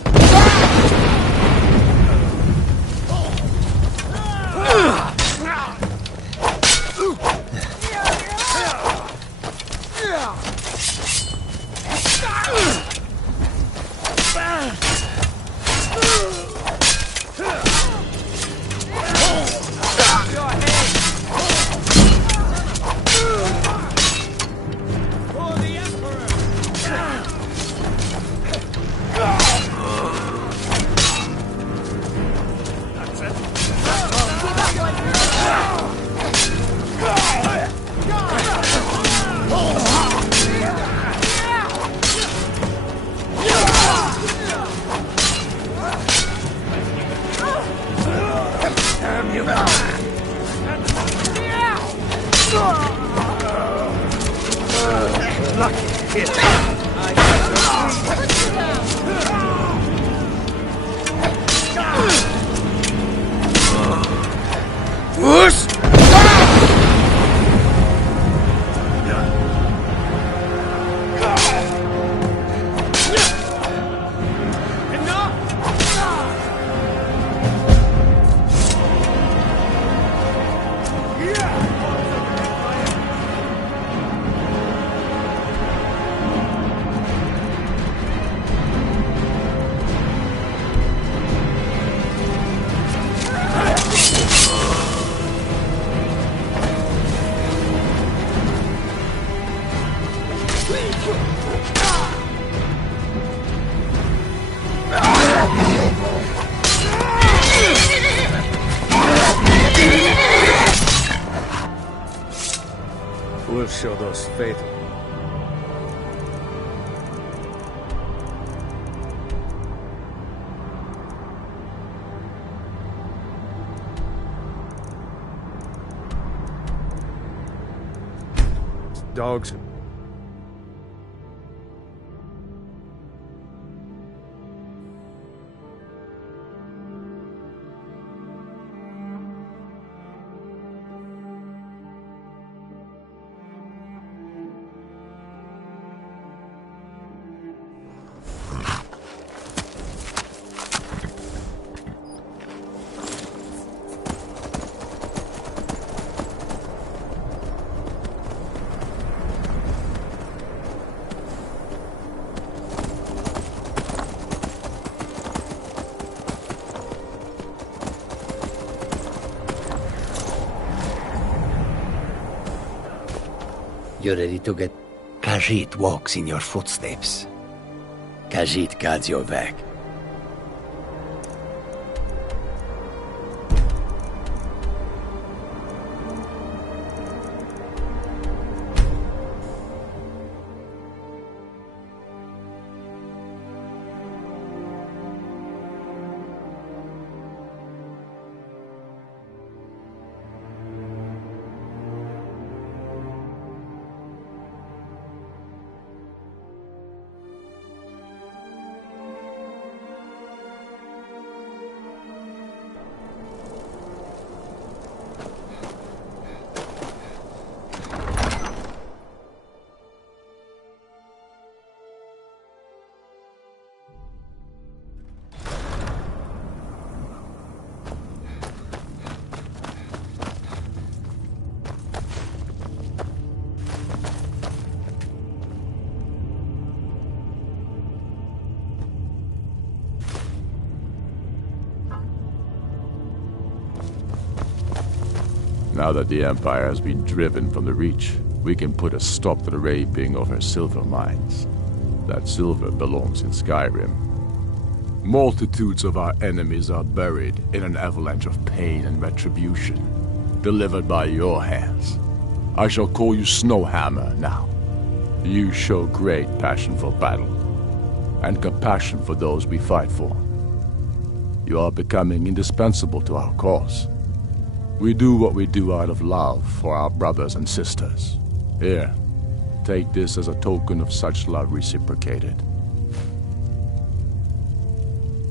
Whoosh! We'll show those faithful. Dogs. You're ready to get... Khajiit walks in your footsteps. Khajiit guards your back. Now that the Empire has been driven from the Reach, we can put a stop to the raping of her silver mines. That silver belongs in Skyrim. Multitudes of our enemies are buried in an avalanche of pain and retribution, delivered by your hands. I shall call you Snowhammer now. You show great passion for battle, and compassion for those we fight for. You are becoming indispensable to our cause. We do what we do out of love for our brothers and sisters. Here, take this as a token of such love reciprocated.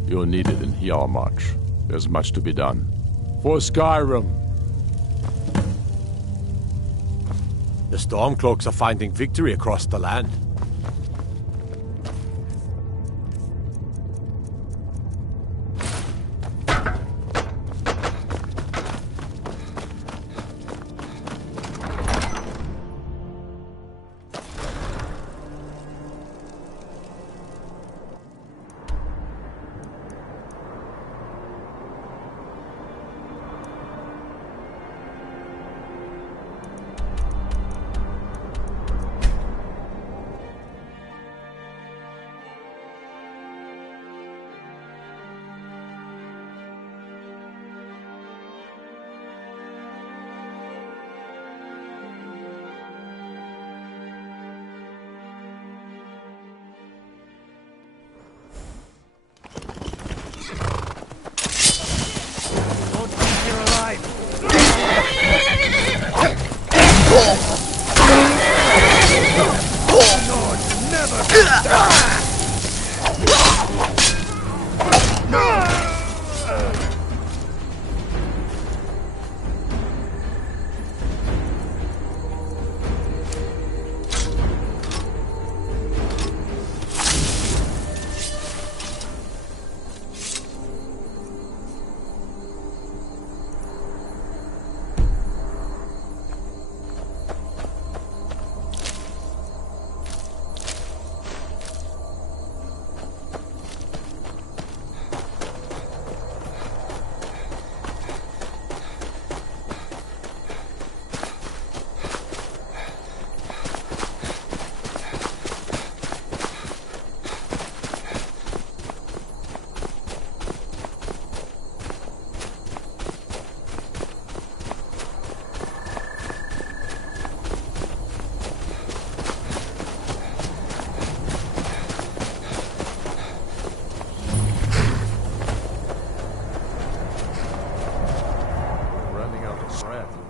You're needed in Hjalmarch. There's much to be done. For Skyrim! The Stormcloaks are finding victory across the land.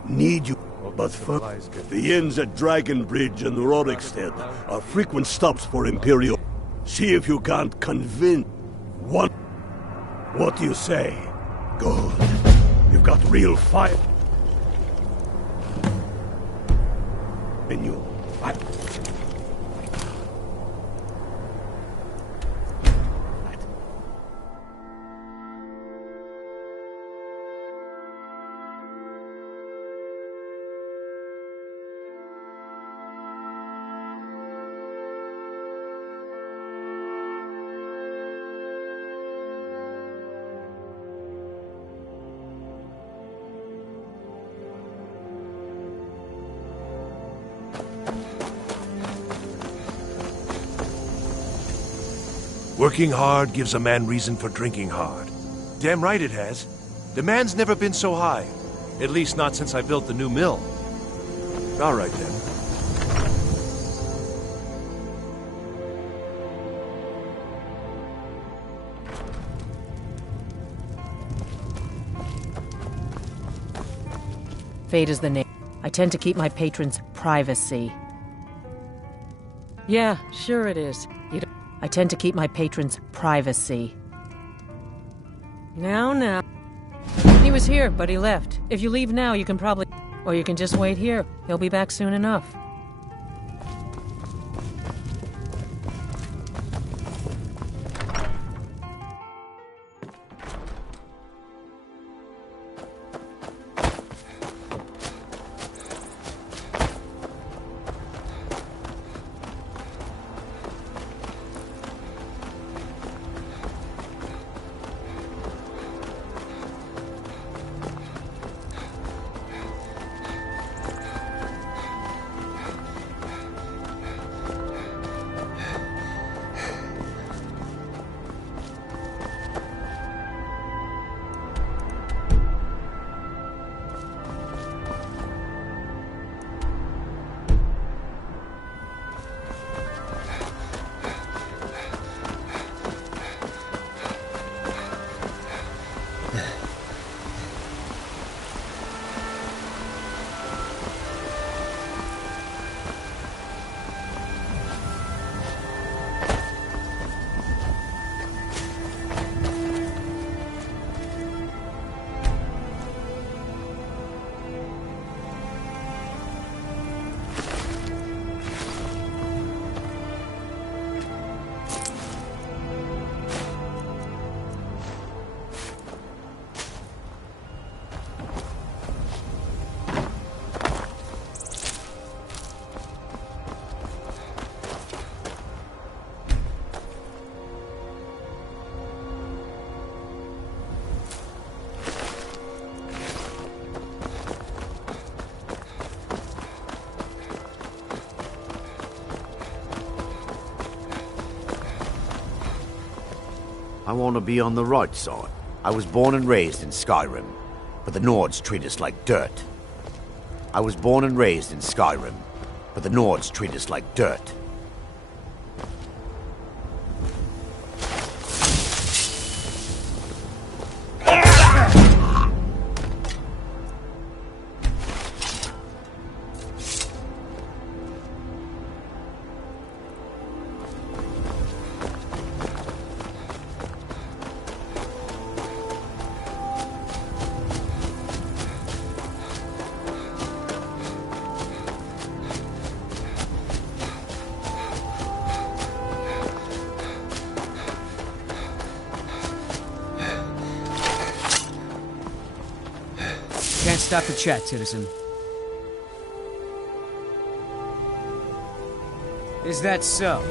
Need you, but first, the inns at Dragon Bridge and Rorikstead are frequent stops for Imperial. See if you can't convince one. What do you say? Good. You've got real fire in you. Working hard gives a man reason for drinking hard. Damn right it has. Demand's never been so high. At least not since I built the new mill. All right, then. Fate is the name. I tend to keep my patrons' privacy. Yeah, sure it is. I tend to keep my patrons' privacy. Now. He was here, but he left. If you leave now, you can probably... Or you can just wait here. He'll be back soon enough. I want to be on the right side. I was born and raised in Skyrim, but the Nords treat us like dirt. I was born and raised in Skyrim, but the Nords treat us like dirt. Can't stop the chat, citizen. Is that so?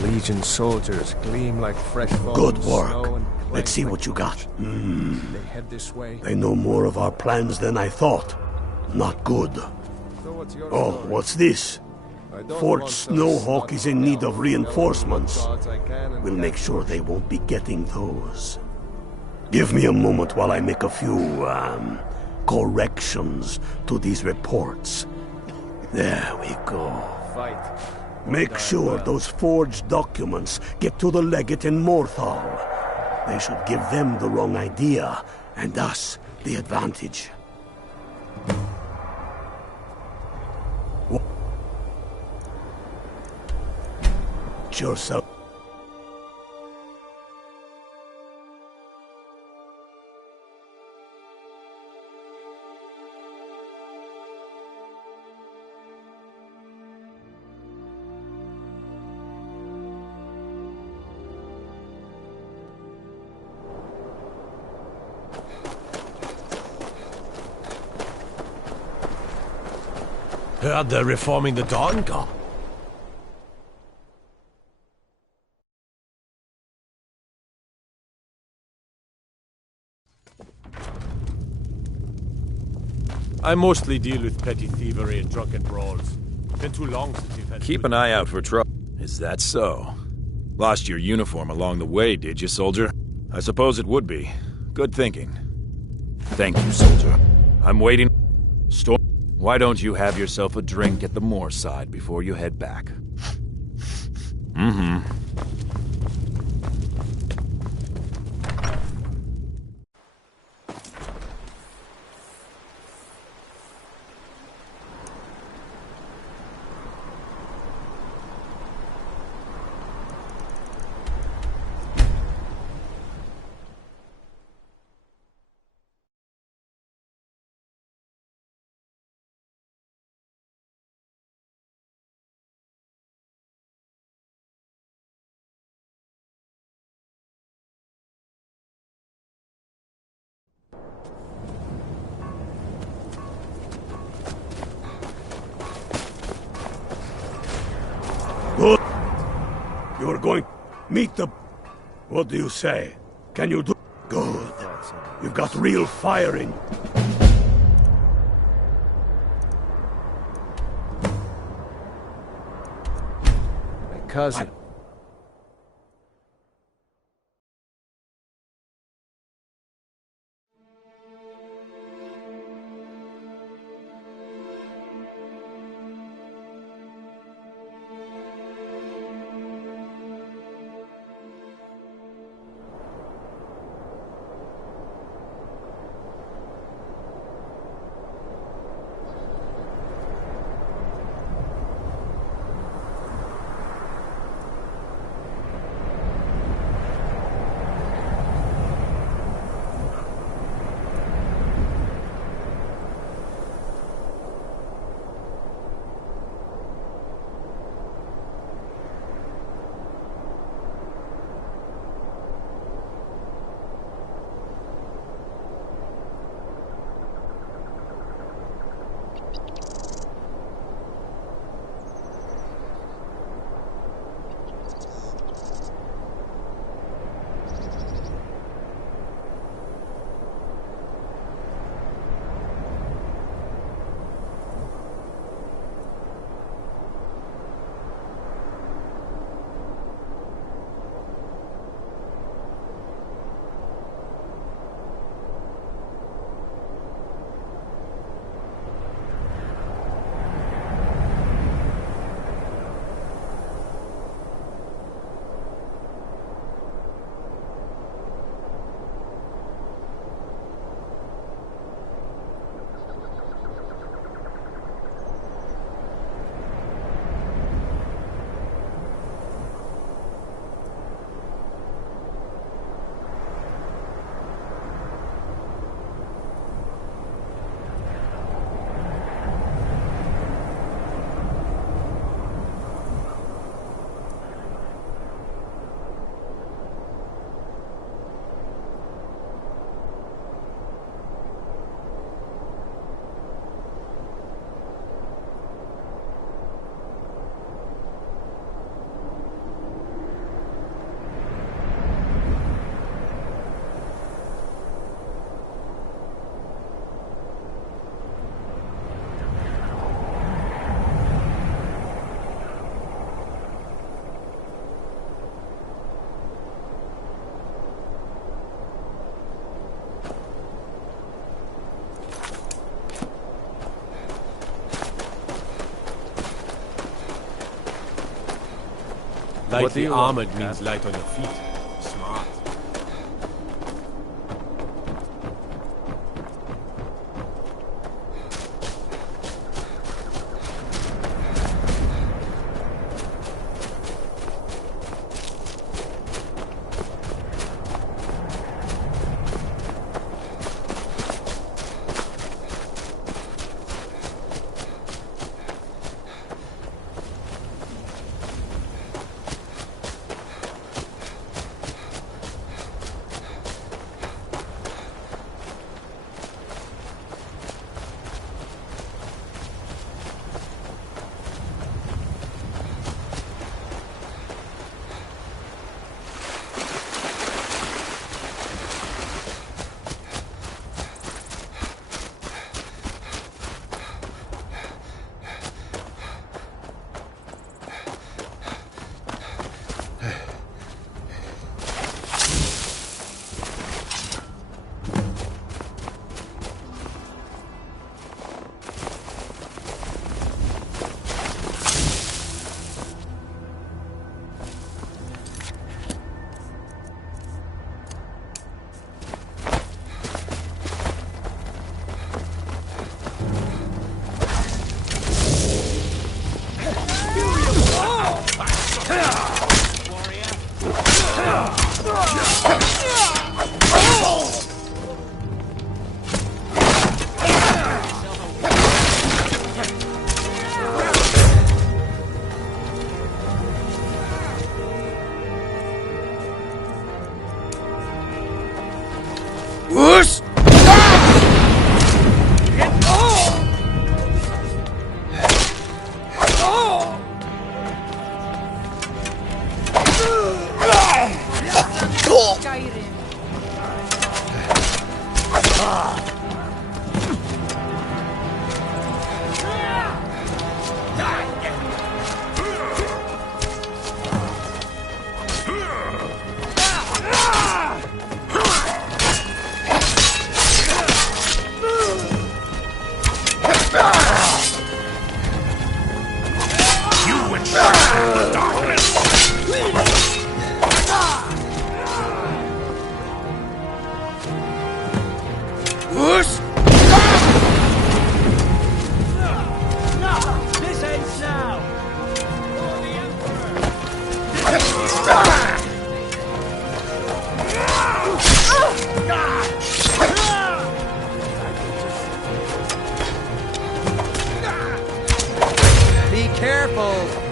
Legion soldiers gleam like fresh fallen Good snow work. and Let's see like what you got. They head this way. They know more of our plans than I thought. Not good. So what's your Oh, story? what's this? I don't Fort want those Snowhawk is in need of snot reinforcements. gods I can and We'll can't make sure they won't be getting those. Give me a moment while I make a few, corrections to these reports. There we go. fight. Make sure those forged documents get to the legate in Morthal. They should give them the wrong idea, and us the advantage. Watch yourself. Heard they're reforming the Dawn Guard. I mostly deal with petty thievery and drunken brawls. Been too long since you've had... Keep an eye out for trouble. Is that so? Lost your uniform along the way, did you, soldier? I suppose it would be. Good thinking. Thank you, soldier. I'm waiting. Storm, why don't you have yourself a drink at the moorside before you head back? Mm-hmm. Good. You're going... Meet the... What do you say? Can you do... Good. You've got real fire in... My cousin. Lightly armored means light on your feet. Smart. Skyrim. Be careful!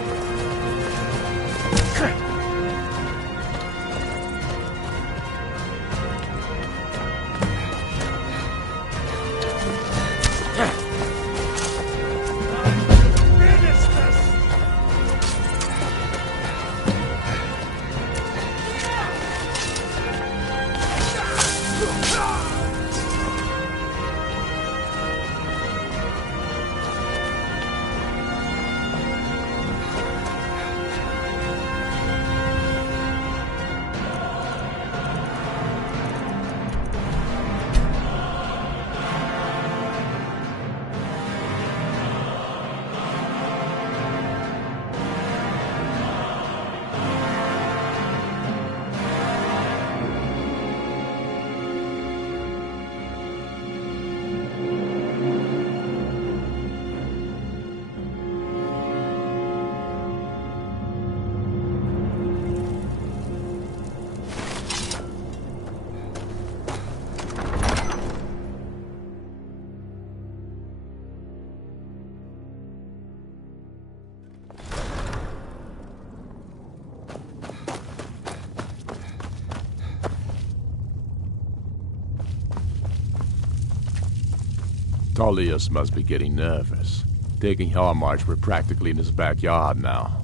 Tullius must be getting nervous. Taking Hellmarch, we're practically in his backyard now.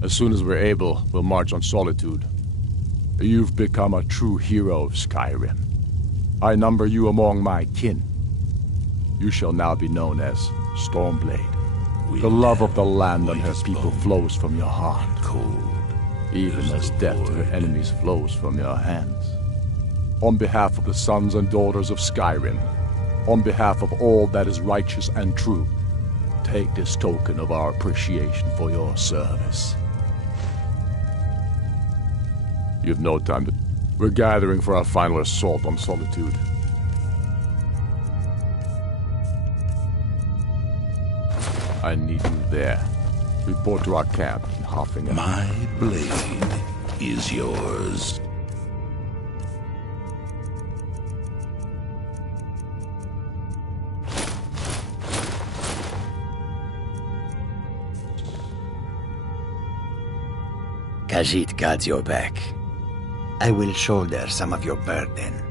As soon as we're able, we'll march on Solitude. You've become a true hero of Skyrim. I number you among my kin. You shall now be known as Stormblade. The love of the land and her people flows from your heart. Cold. Even as death to her enemies flows from your hands. On behalf of the sons and daughters of Skyrim, on behalf of all that is righteous and true, take this token of our appreciation for your service. You've no time to... We're gathering for our final assault on Solitude. I need you there. Report to our camp in Hoffingen. My blade is yours. Khajiit guards your back. I will shoulder some of your burden.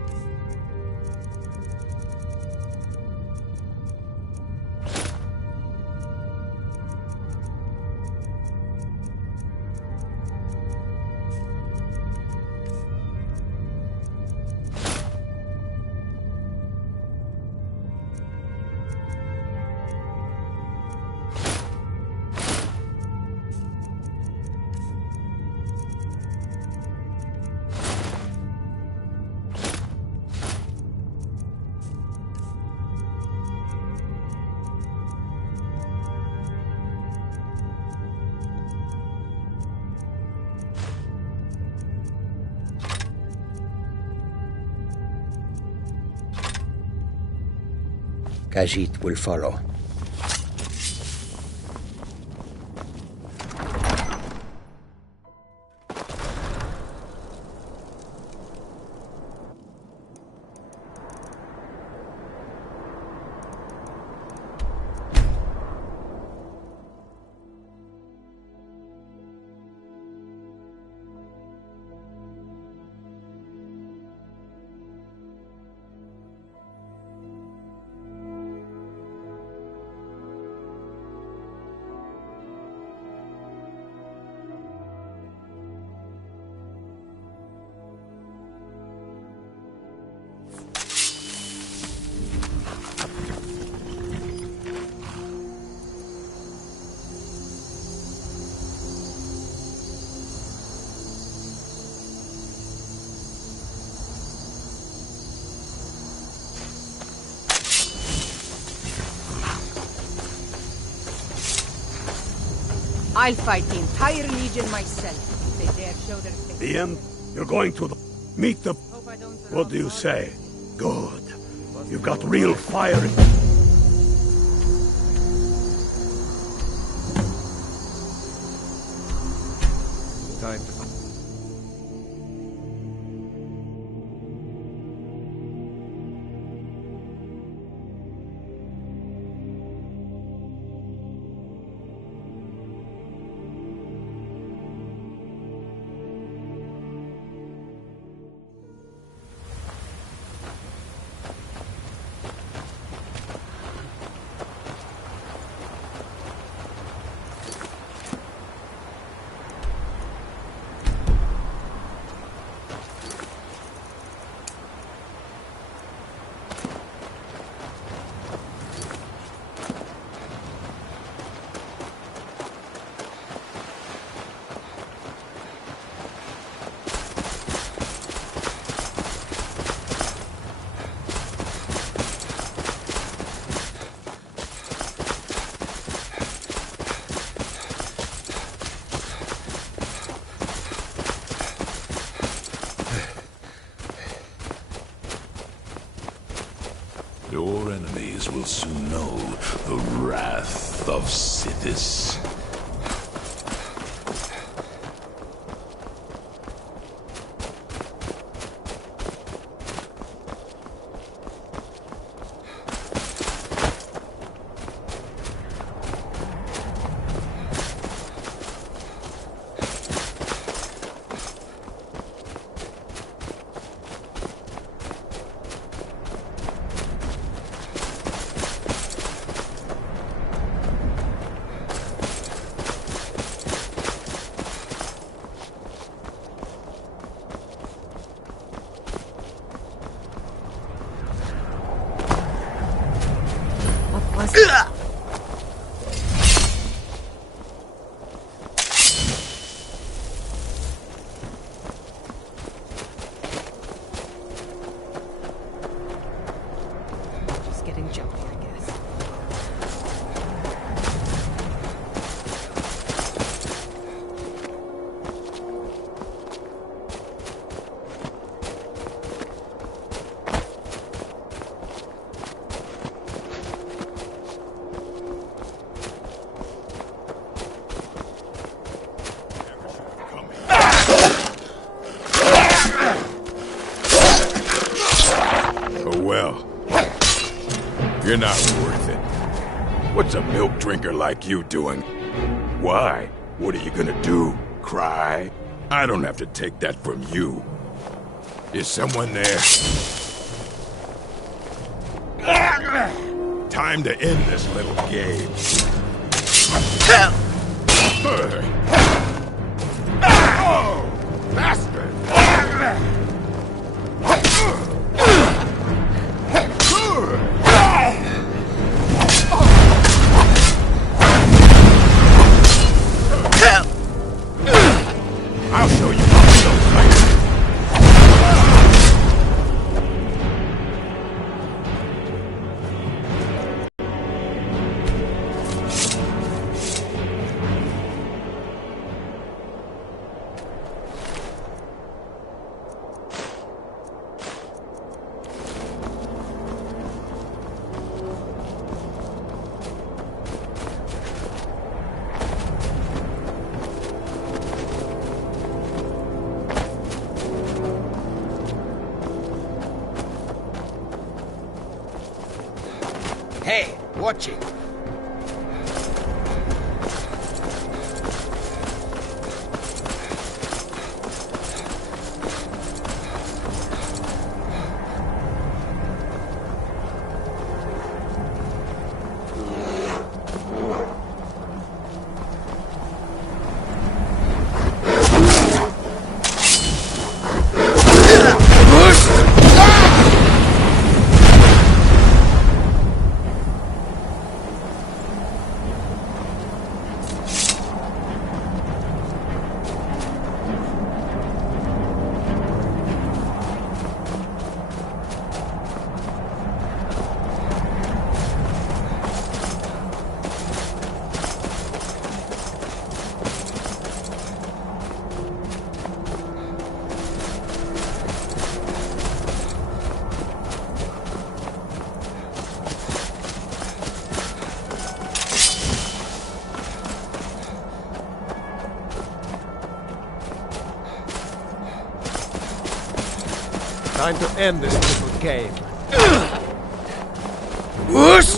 Khajiit will follow. I'll fight the entire Legion myself if they dare show their face. You're going to meet the... What do you say? Good. You've got real fire in... Time to... Your enemies will soon know the wrath of Sithis. well. You're not worth it. What's a milk drinker like you doing? Why? What are you gonna do? Cry? I don't have to take that from you. Is someone there? Time to end this little game. Oh, bastard! I'll show you how to fight. Hey, watch it. Time to end this little game. Whoosh!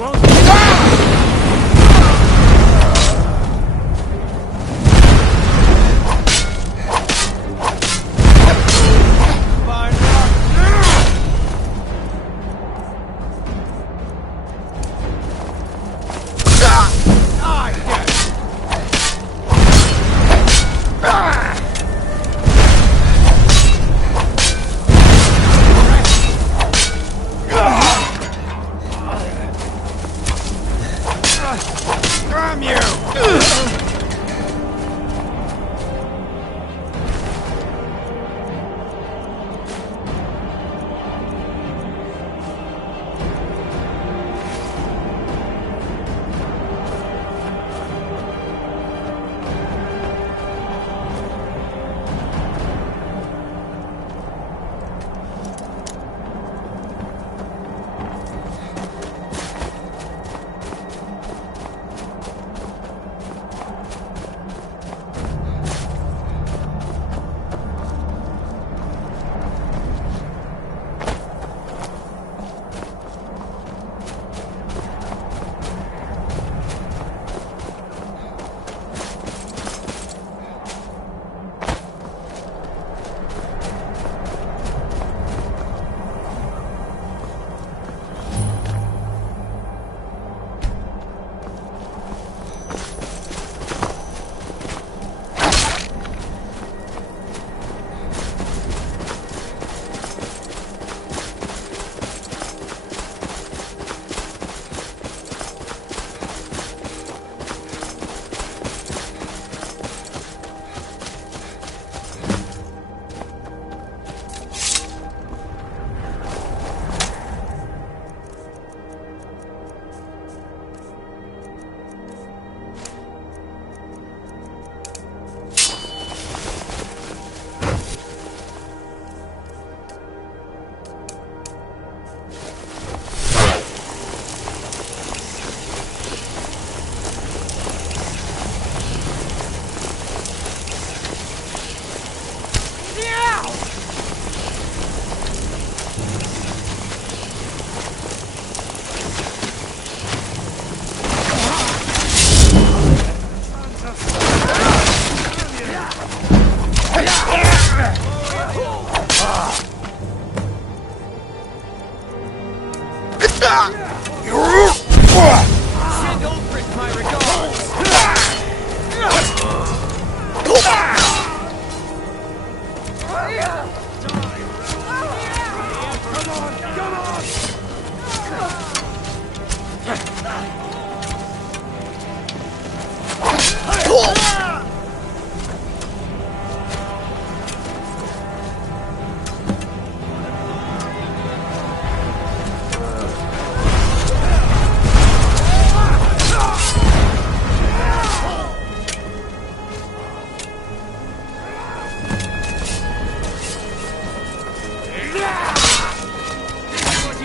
Send Ulfric my regards.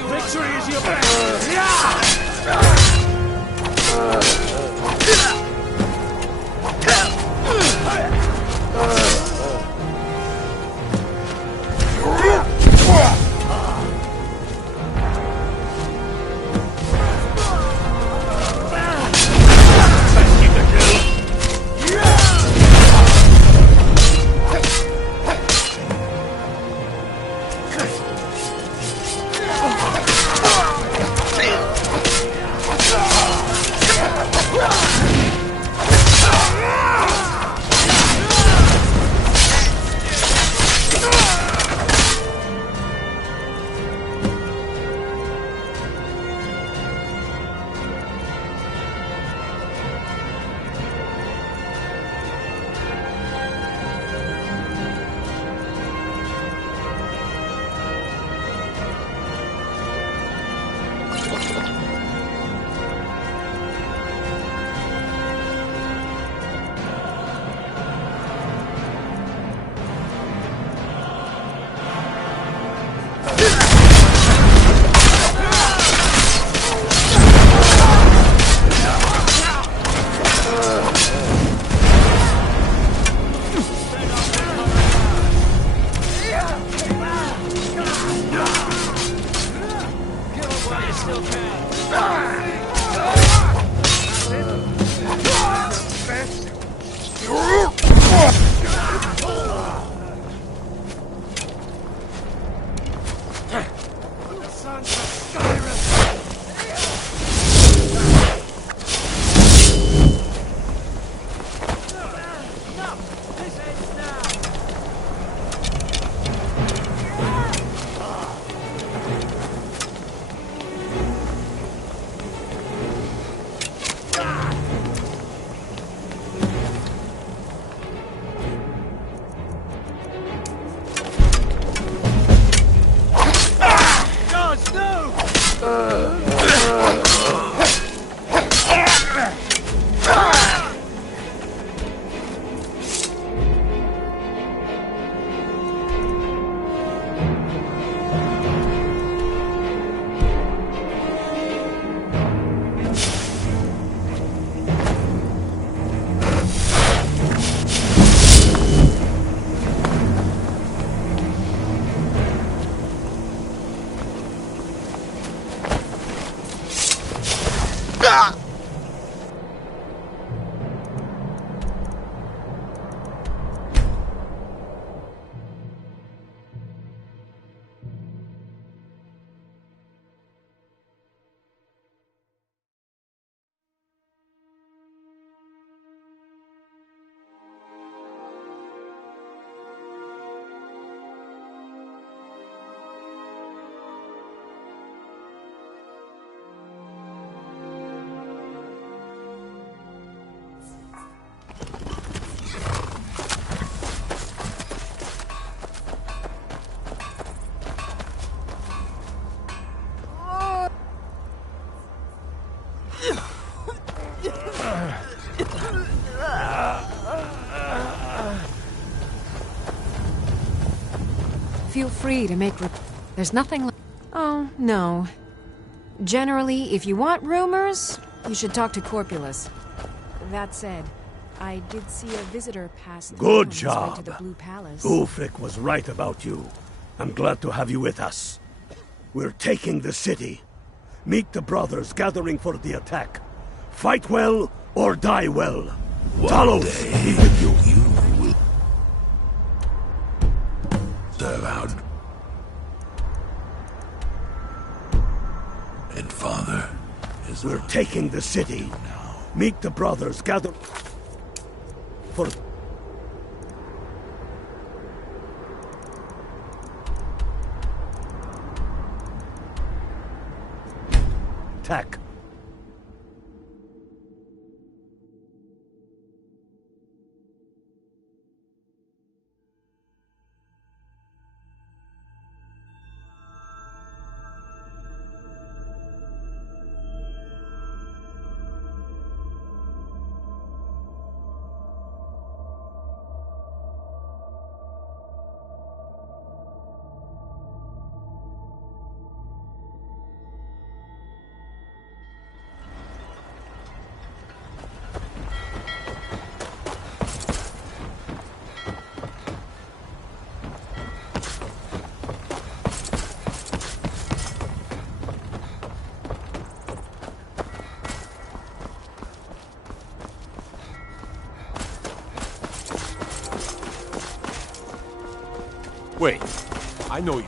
Victory is your best! The sons of Skyrim! Feel free to make... There's nothing like... Oh, no. Generally, if you want rumors, you should talk to Corpulus. That said, I did see a visitor pass through Good on his way job. to the Blue Palace. Ulfric was right about you. I'm glad to have you with us. We're taking the city. Meet the brothers gathering for the attack. Fight well or die well. Talos, you will serve out and father is... We're taking the city. Meet the brothers, gather... for... attack. Wait, I know you.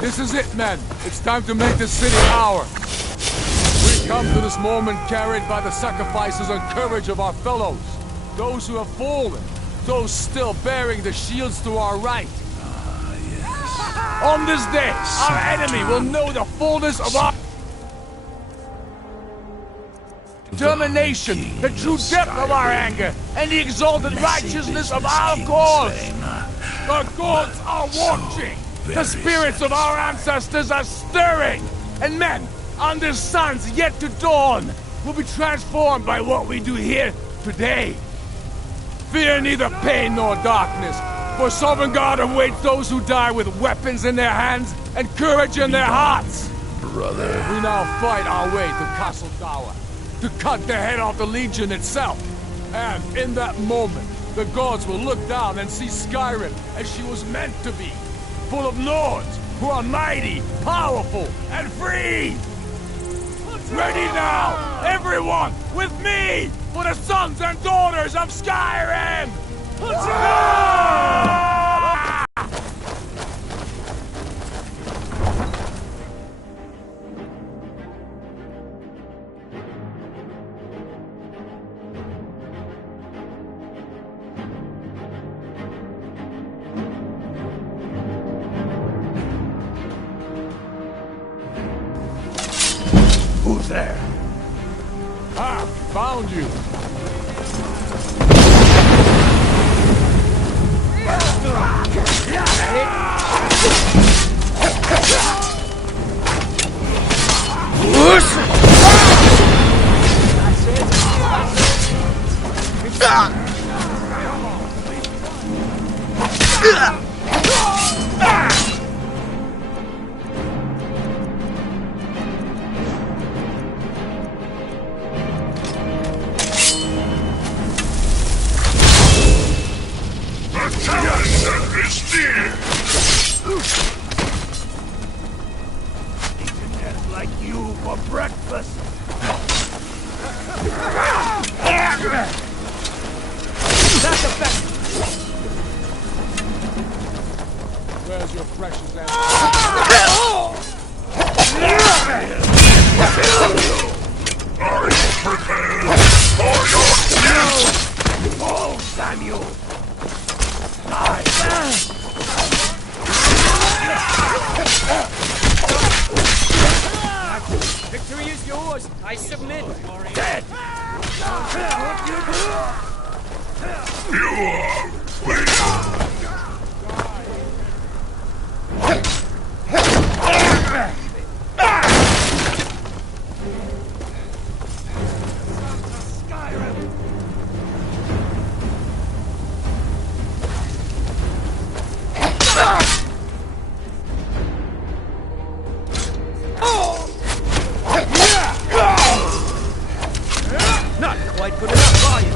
This is it, men. It's time to make this city ours. We come to this moment carried by the sacrifices and courage of our fellows. Those who have fallen, those still bearing the shields to our right. On this day, our enemy will know the fullness of our determination, the true depth of our anger, and the exalted righteousness of our cause. The gods are watching. The spirits of our ancestors are stirring. And men, under suns yet to dawn, will be transformed by what we do here today. Fear neither pain nor darkness, for Sovereign God awaits those who die with weapons in their hands and courage in their hearts. Brother. We now fight our way to Castle Tower, to cut the head off the Legion itself. And in that moment, the gods will look down and see Skyrim as she was meant to be, full of Nords who are mighty, powerful, and free. Ready now, everyone, with me, for the sons and daughters of Skyrim! Let's go! Who's there? Ah, found you. Like you for breakfast. That's effective. Where's your precious answer? Are you prepared for your death? Oh, Samuel! Die! Victory is yours. I submit. Dead! You are waiting. Not quite good enough, are you?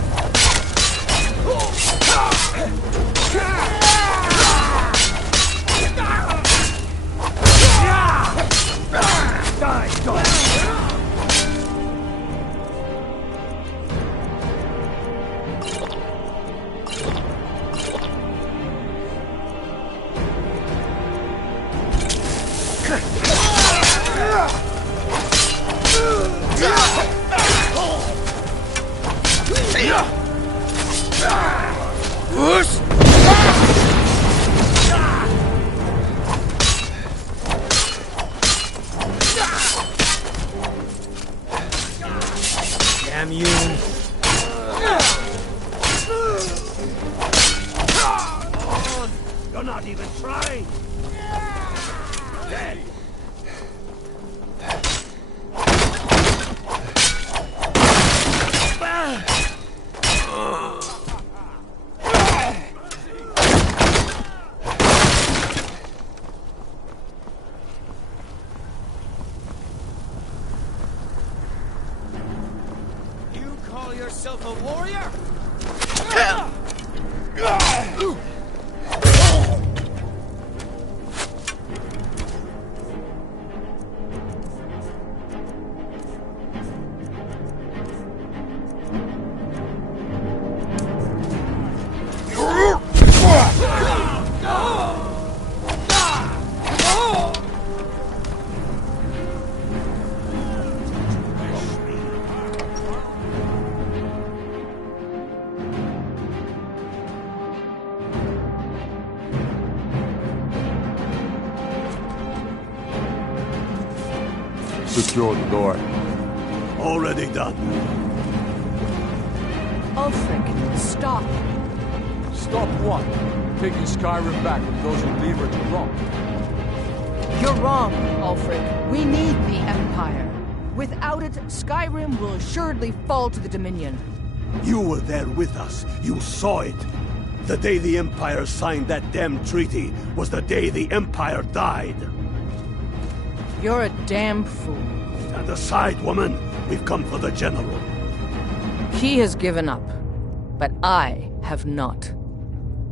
not even trying! Dead! You call yourself a warrior? Secure the door. Already done. Ulfric, stop. Stop what? Taking Skyrim back from those who leave her to rot. You're wrong, Ulfric. We need the Empire. Without it, Skyrim will assuredly fall to the Dominion. You were there with us. You saw it. The day the Empire signed that damn treaty was the day the Empire died. You're a damn fool. Stand aside, woman. We've come for the General. He has given up, but I have not.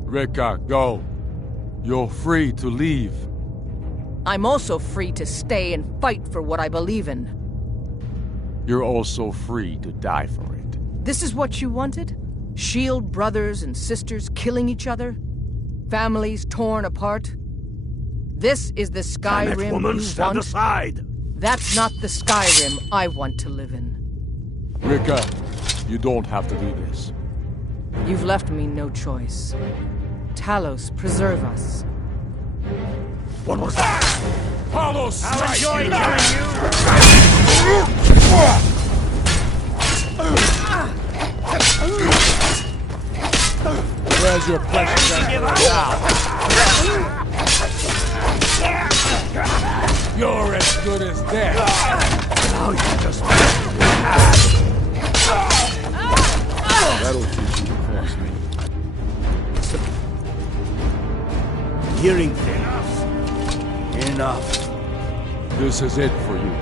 Rika, go. You're free to leave. I'm also free to stay and fight for what I believe in. You're also free to die for it. This is what you wanted? Shield brothers and sisters killing each other? Families torn apart? This is the Skyrim Damn it, woman, you stand want? aside! That's not the Skyrim I want to live in. Rika, you don't have to do this. You've left me no choice. Talos, preserve us. What was that? Hollow I'll enjoy killing you! Where's your precious now? You're as good as dead. Now you just... That'll teach you to cross me. Hearing things. Enough. This is it for you.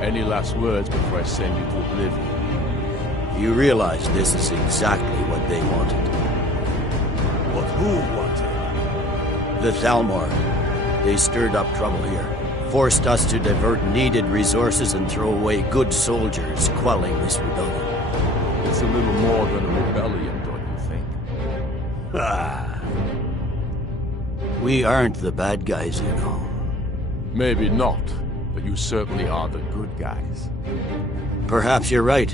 Any last words before I send you to oblivion? You realize this is exactly what they wanted. What who wanted? The Thalmor. They stirred up trouble here. Forced us to divert needed resources and throw away good soldiers, quelling this rebellion. It's a little more than a rebellion, don't you think? Ah. We aren't the bad guys, you know. Maybe not, but you certainly are the good guys. Perhaps you're right.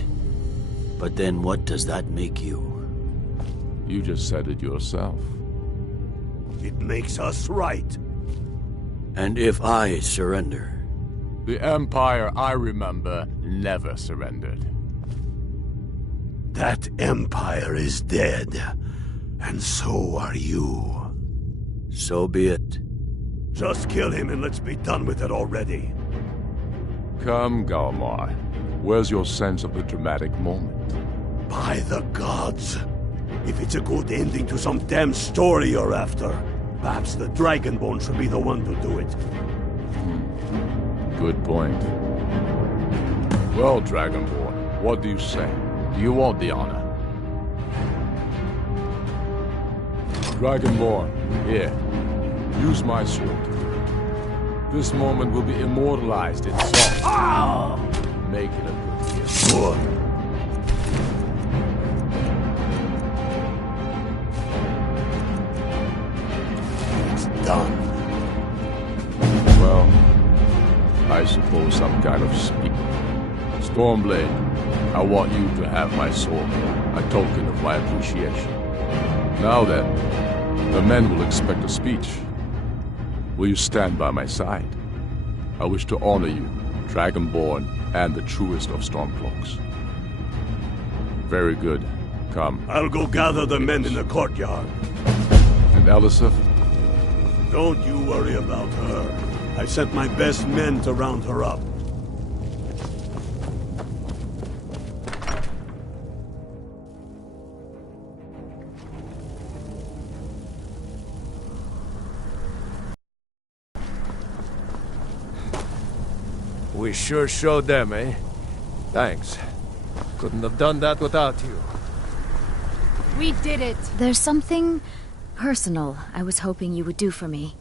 But then what does that make you? You just said it yourself. It makes us right. And if I surrender? The Empire I remember never surrendered. That Empire is dead. And so are you. So be it. Just kill him and let's be done with it already. Come, Galmar. Where's your sense of the dramatic moment? By the gods. If it's a good ending to some damn story you're after, perhaps the Dragonborn should be the one to do it. Good point. Well, Dragonborn, what do you say? Do you want the honor? Dragonborn, here. Use my sword. This moment will be immortalized in song. Make it a good gift. Good. It's done. Well, I suppose some kind of speak. Stormblade, I want you to have my sword, a token of my appreciation. Now then, the men will expect a speech. Will you stand by my side? I wish to honor you, Dragonborn, and the truest of Stormcloaks. Very good. Come. I'll go gather the men in the courtyard. And Elisif, Don't you worry about her. I sent my best men to round her up. We sure showed them, eh? Thanks. Couldn't have done that without you. We did it! There's something personal I was hoping you would do for me.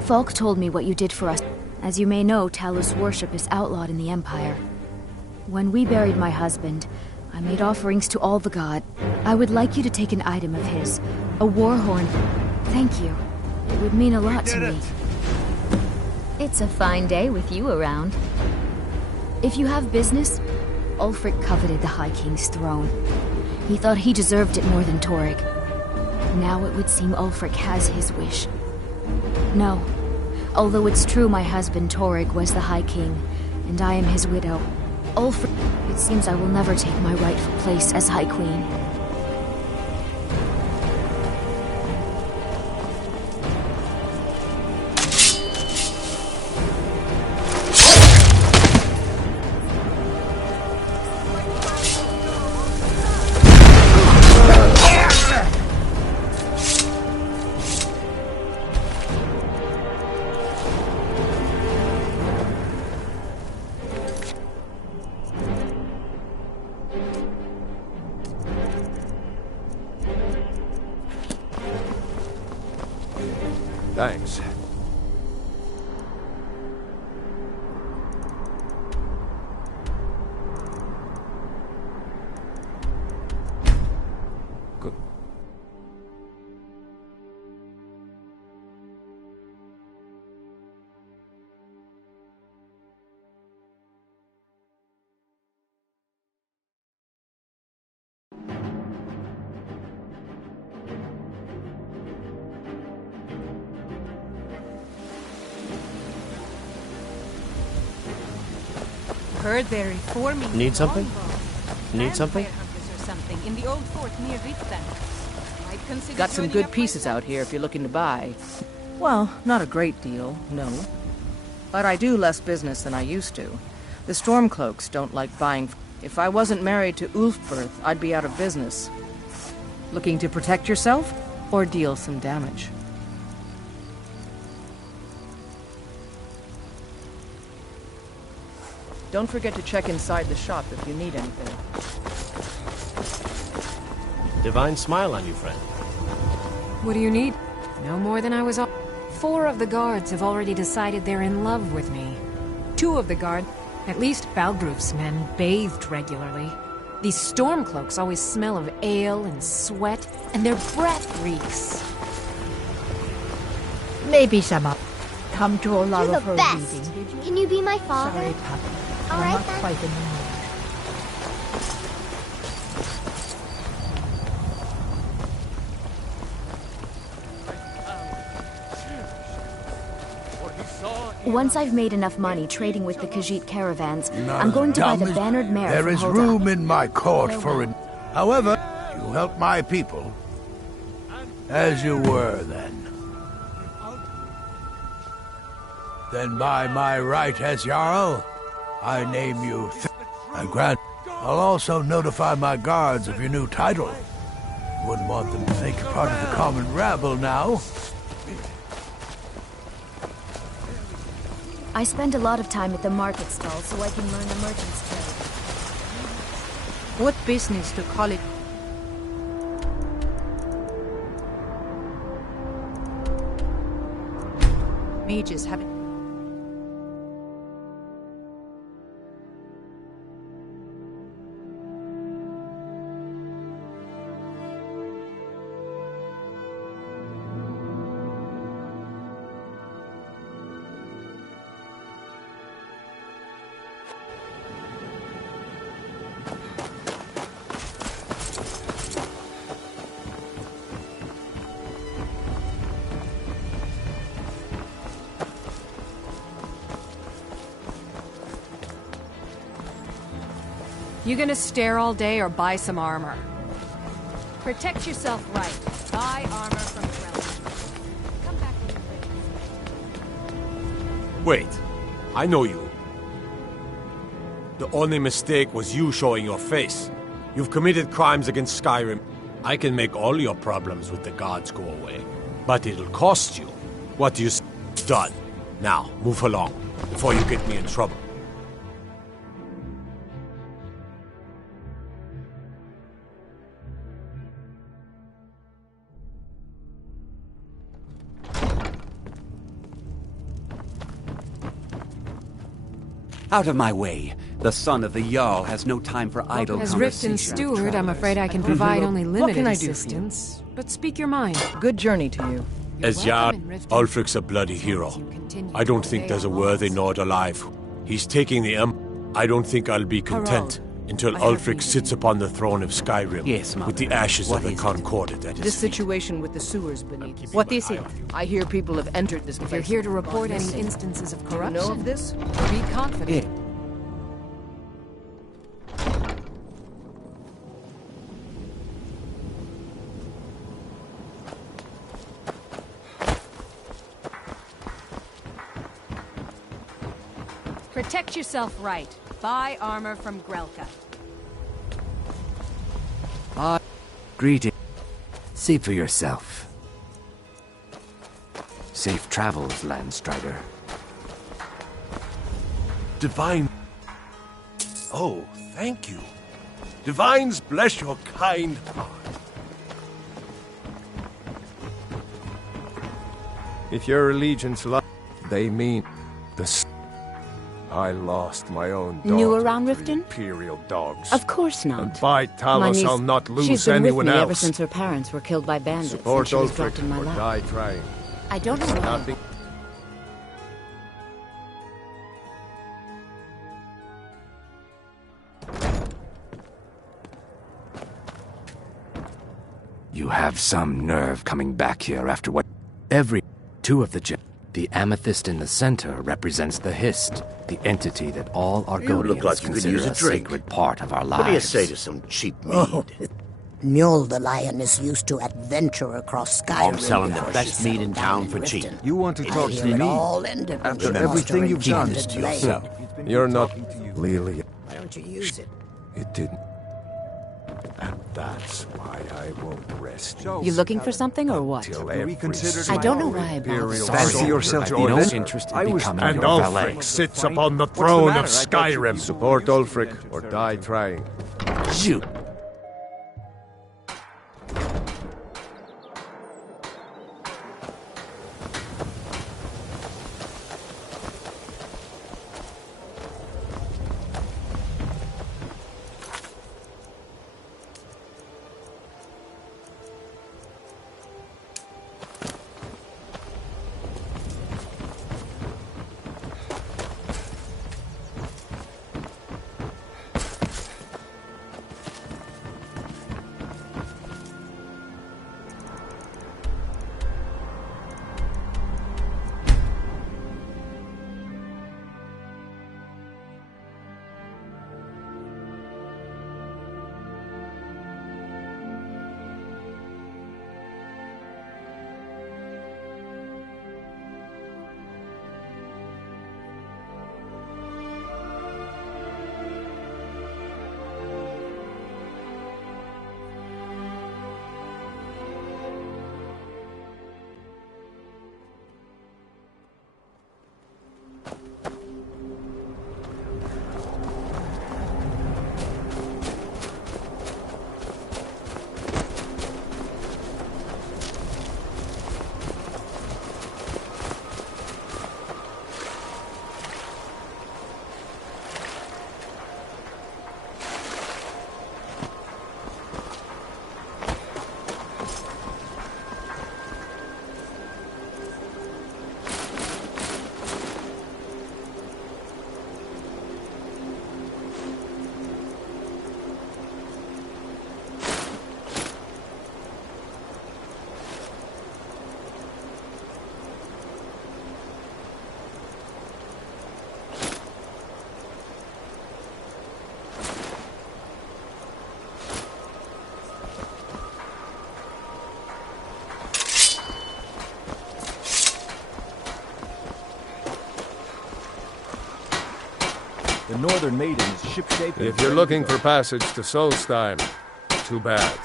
Falk told me what you did for us. As you may know, Talos worship is outlawed in the Empire. When we buried my husband, I made offerings to all the gods. I would like you to take an item of his, a war horn. Thank you. It would mean a lot to me. It's a fine day with you around. If you have business, Ulfric coveted the High King's throne. He thought he deserved it more than Torrig. Now it would seem Ulfric has his wish. No. Although it's true my husband Torrig was the High King, and I am his widow, Ulfric, it seems I will never take my rightful place as High Queen. Thanks. Good. Heard they're reforming. Need something? Need something? Or something in the old fort near Ritzburg. Got some good pieces out here if you're looking to buy. Well, not a great deal, no. But I do less business than I used to. The Stormcloaks don't like buying. If I wasn't married to Ulfberth, I'd be out of business. Looking to protect yourself or deal some damage? Don't forget to check inside the shop if you need anything. Divine smile on you, friend. What do you need? No more than I was all. 4 of the guards have already decided they're in love with me. 2 of the guard, at least Balgruf's men, bathed regularly. These Stormcloaks always smell of ale and sweat, and their breath reeks. Maybe some up. Come to a lot You're of the her best. reading, did you? Can you be my father? Sorry, puppy. All You're right, not then. quite in the mood. Once I've made enough money trading with the Khajiit caravans, I'm going to buy the bannered mare There from is Hodor. room in my court for it. However, you help my people. As you were then. Then by my right as Jarl, I name you I grant. I'll also notify my guards of your new title. Wouldn't want them to think you're part of the common rabble now. I spend a lot of time at the market stall so I can learn the merchant's trade. What business to call it? Mages haven't. You gonna stare all day or buy some armor? Protect yourself right. Buy armor from the realm. Wait, I know you. The only mistake was you showing your face. You've committed crimes against Skyrim. I can make all your problems with the gods go away. But it'll cost you. What do you say? Done. Now, move along, before you get me in trouble. Out of my way. The son of the Jarl has no time for idle As conversation. Riften's steward, I'm afraid I can provide only What limited can I do for you? assistance. But speak your mind. Good journey to you. As Jarl, Ulfric's a bloody hero. I don't think there's a worthy Nord alive. He's taking the I don't think I'll be content until Ulfric sits upon the throne of Skyrim with the ashes of the Concordat at his This feet. situation with the sewers beneath. What is it? I hear people have entered this place. If you're here to report any instances of Do you corruption, know of this? be confident. Protect yourself right. Buy armor from Grelka. Greeting. See for yourself. Safe travels, Landstrider. Divine. Oh, thank you. Divines bless your kind heart. If your allegiance lies, they mean I lost my own daughter. New around to Riften? the Imperial dogs. Of course not. And by My Talos, niece- I'll not lose she's been anyone with me else. ever since her parents were killed by bandits. Support and she was Ulfric dropped in my or lap. die trying. I don't know why. Nothing. You have some nerve coming back here after what... Every two of the The amethyst in the center represents the Hist, the entity that all You look Argonians like you could consider use a a drink. sacred part of our lives. What do you say to some cheap mead? Oh, Mjolnir the Lion is used to adventure across Skyrim. I'm selling the before best she mead in settled town down for in cheap. Riften. You want to And talk here to it me? all ended when After she everything lost her you've done enchanted to blade. yourself. You're not Lily. Why don't you use it? It didn't. And that's why I won't rest. You looking for something or what? Till every I don't know why I bother. Fancy yourself Join no us. interest in becoming And your valet. Ulfric sits upon the throne of Skyrim. Support Ulfric or die trying. Shoot. The Northern Maiden is shipshape. If you're looking for passage to Solstheim, too bad.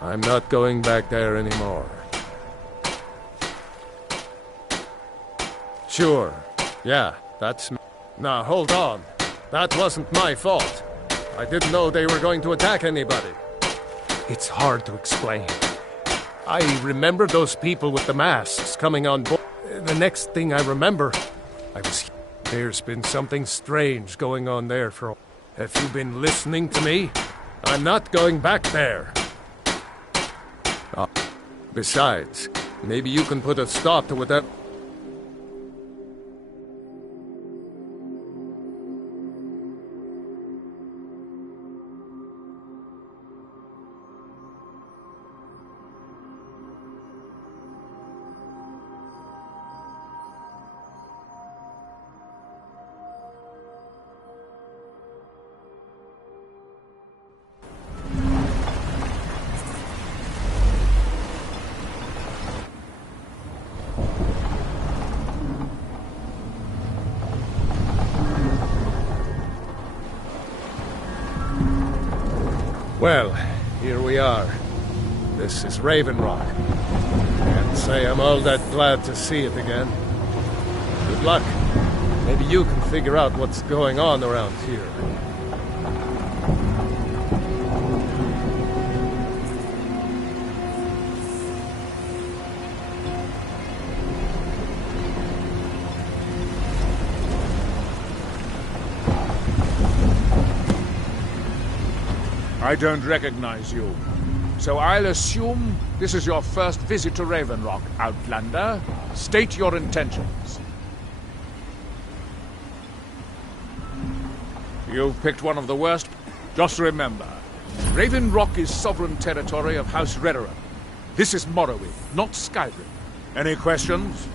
I'm not going back there anymore. Sure. Yeah, that's me. Now, hold on. That wasn't my fault. I didn't know they were going to attack anybody. It's hard to explain. I remember those people with the masks coming on board. The next thing I remember, There's been something strange going on there for... Have you been listening to me? I'm not going back there. Besides, maybe you can put a stop to whatever... Well, here we are. This is Raven Rock. Can't say I'm all that glad to see it again. Good luck. Maybe you can figure out what's going on around here. I don't recognize you. So I'll assume this is your first visit to Raven Rock, Outlander. State your intentions. You've picked one of the worst. Just remember, Raven Rock is sovereign territory of House Redoran. This is Morrowind, not Skyrim. Any questions?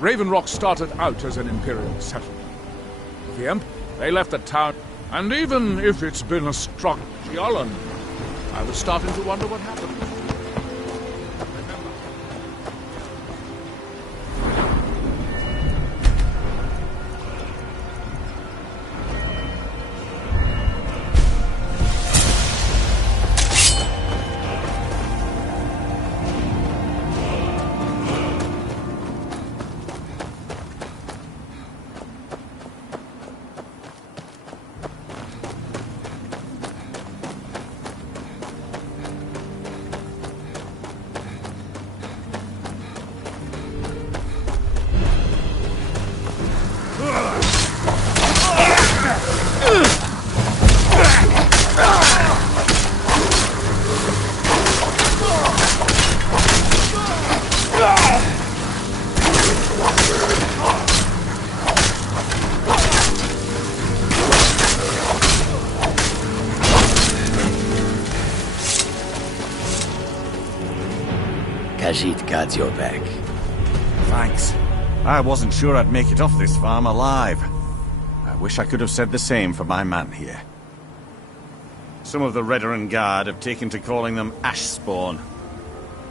Raven Rock started out as an Imperial settlement. The Empire, they left the town, and even if it's been a strong Giolan, I was starting to wonder what happened. Khajiit guards your back. Thanks. I wasn't sure I'd make it off this farm alive. I wish I could have said the same for my man here. Some of the Redoran Guard have taken to calling them Ashspawn.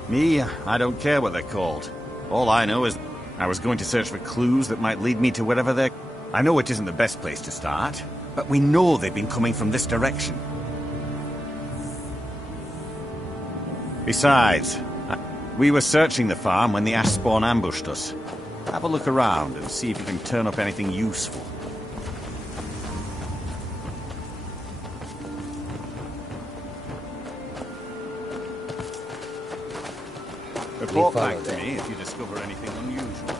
Me, I don't care what they're called. All I know is I was going to search for clues that might lead me to wherever they're... I know it isn't the best place to start, but we know they've been coming from this direction. Besides, we were searching the farm when the Ashspawn ambushed us. Have a look around and see if you can turn up anything useful. Report back to me if you discover anything unusual.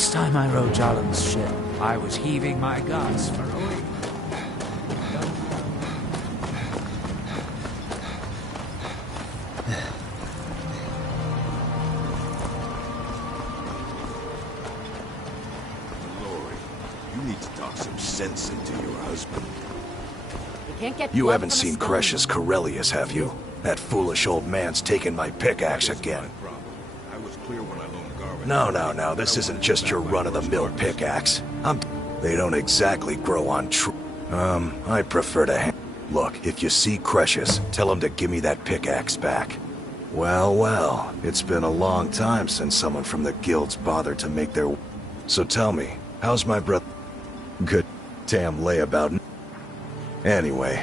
Last time I rode Jalen's ship, I was heaving my guts for a week. You need to talk some sense into your husband. You haven't seen Cresh's Corellius, have you? That foolish old man's taken my pickaxe again. No, this isn't just your run-of-the-mill pickaxe. They don't exactly grow on I prefer to Look, if you see Cresh's, tell him to give me that pickaxe back. Well, it's been a long time since someone from the guilds bothered to make their... So tell me, how's my brother? Good damn layabout. Anyway,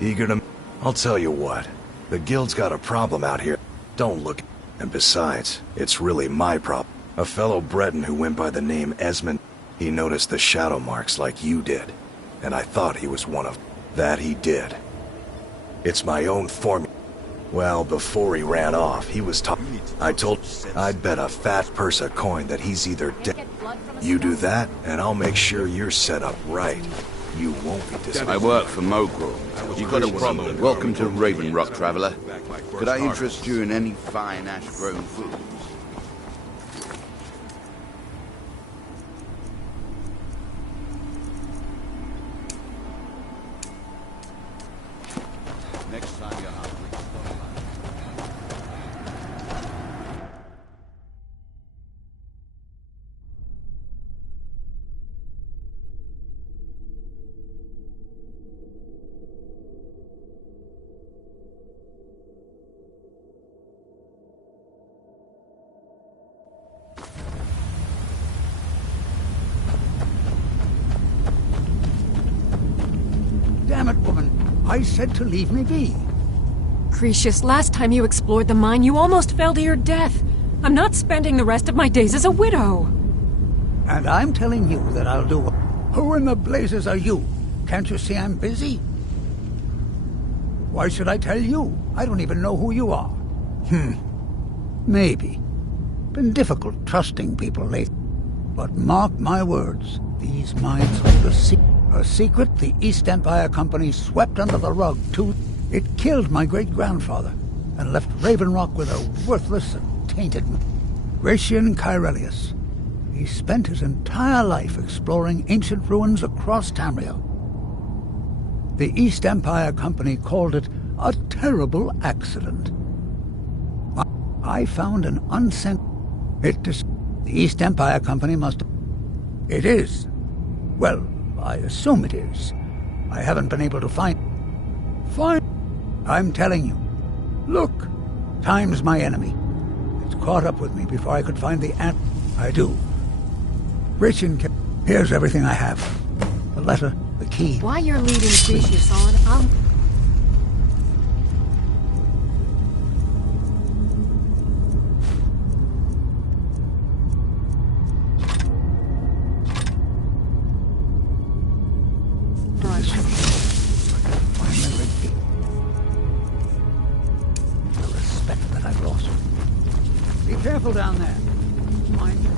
eager to... I'll tell you what, the guild's got a problem out here. Don't look... And besides, it's really my problem. A fellow Breton who went by the name Esmond, he noticed the shadow marks like you did. And I thought he was one of... That he did. It's my own formula. Well, before he ran off, he was talking. I told I'd bet a fat purse of coin that he's either dead. You do that, and I'll make sure you're set up right. You won't be disappointed. I work for Mogul. You got a problem? Welcome to Raven Rock, traveler. Could I interest you in any fine ash-grown foods? Next time you're hungry. Damn it, woman. I said to leave me be. Cretius, last time you explored the mine, you almost fell to your death. I'm not spending the rest of my days as a widow. And I'm telling you that I'll do it. Who in the blazes are you? Can't you see I'm busy? Why should I tell you? I don't even know who you are. Maybe. Been difficult trusting people lately. But mark my words, these mines hold a secret the East Empire Company swept under the rug, too. It killed my great-grandfather and left Raven Rock with a worthless and tainted Gratian Caerelius. He spent his entire life exploring ancient ruins across Tamriel. The East Empire Company called it a terrible accident. I found an unsent... The East Empire Company must... It is. Well, I assume it is. I haven't been able to find... I'm telling you. Look, time's my enemy. It's caught up with me before I could find the ant. I do. Here's everything I have. The letter, the key. While you're leading Cretius on, I'll... Careful down there. Mind you.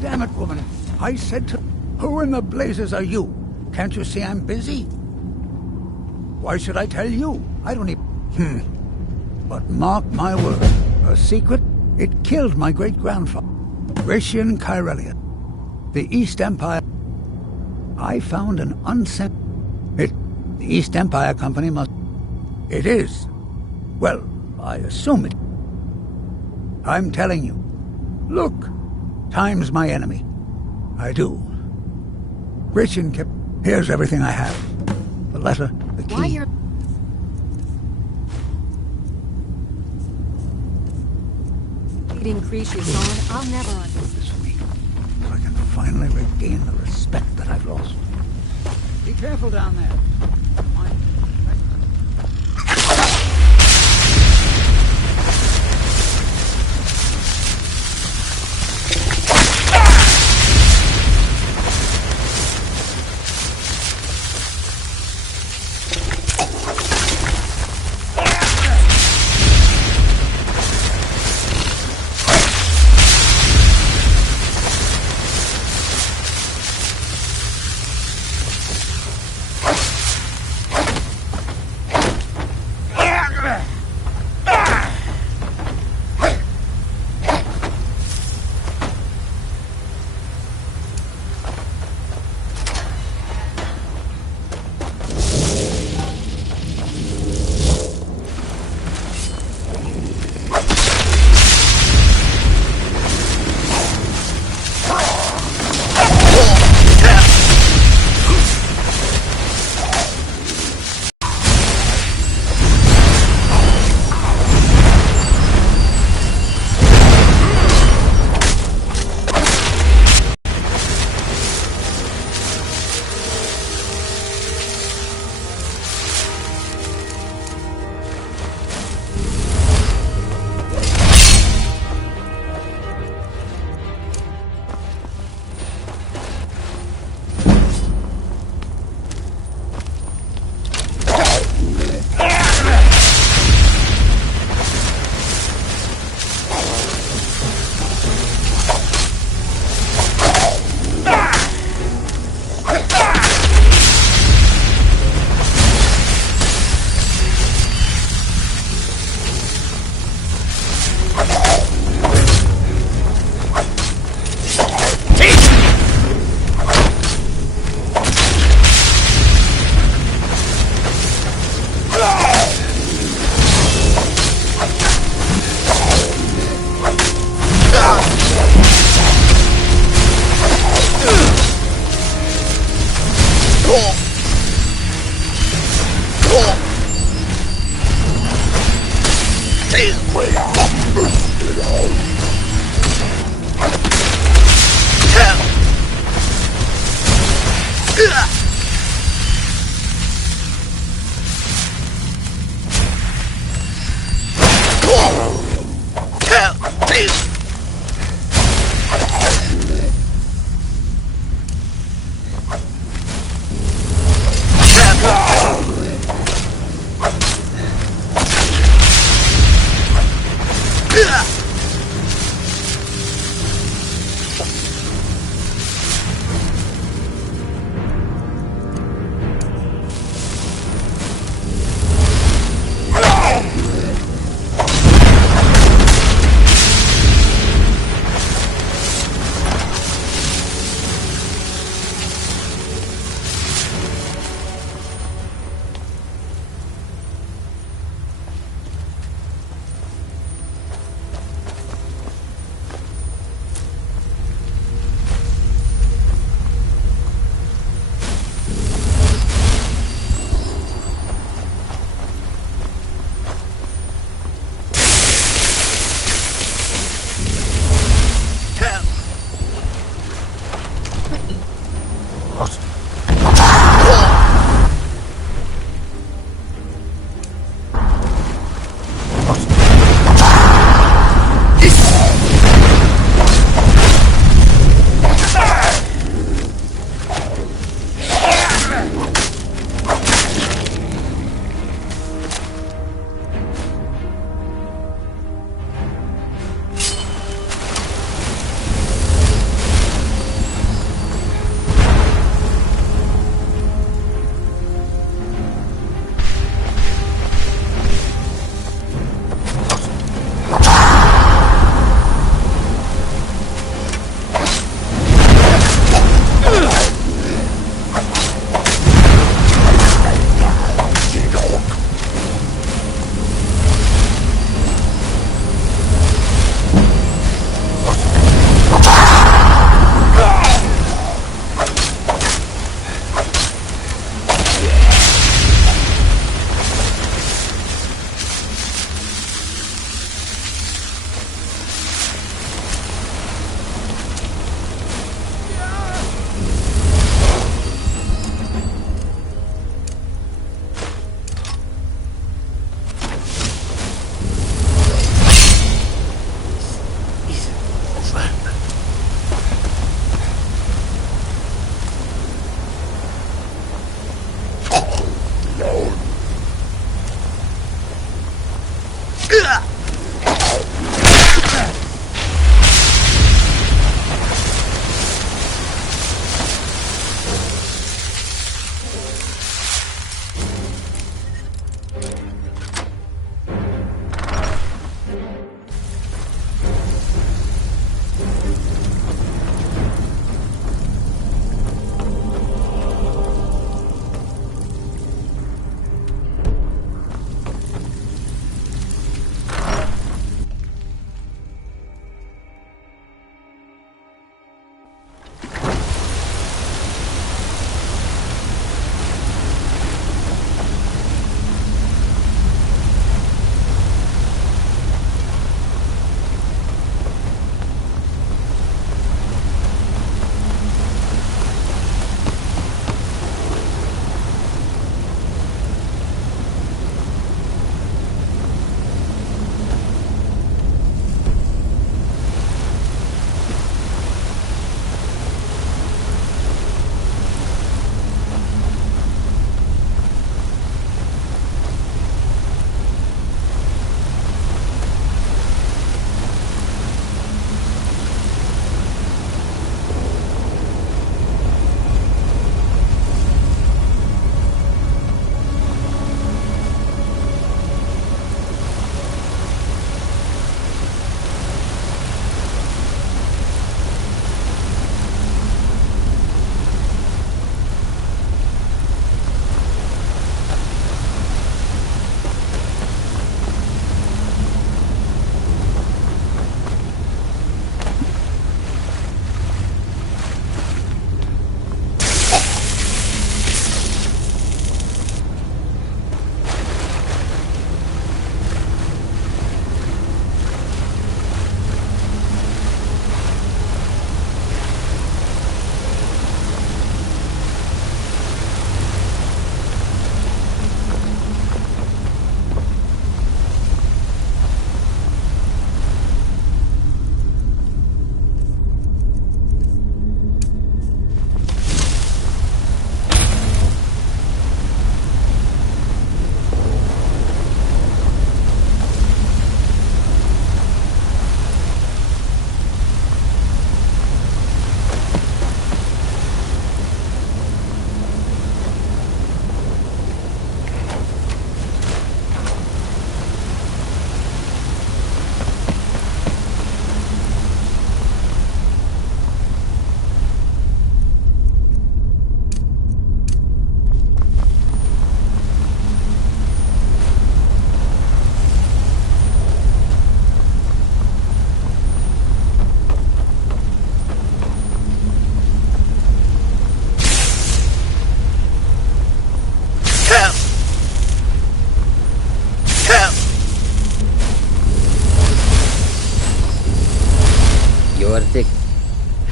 Damn it, woman. I said to... Who in the blazes are you? Can't you see I'm busy? Why should I tell you? I don't even... But mark my word. A secret? It killed my great-grandfather. Gratian Kyrelian. The East Empire... I found an unsent... The East Empire Company must... It is. Well, I assume it. I'm telling you. Look. Time's my enemy. I do. Gratian kept... Here's everything I have. The letter, the key... Why you're... Increase your sword, I'll never understand. This week, so I can finally regain the respect that I've lost. Be careful down there.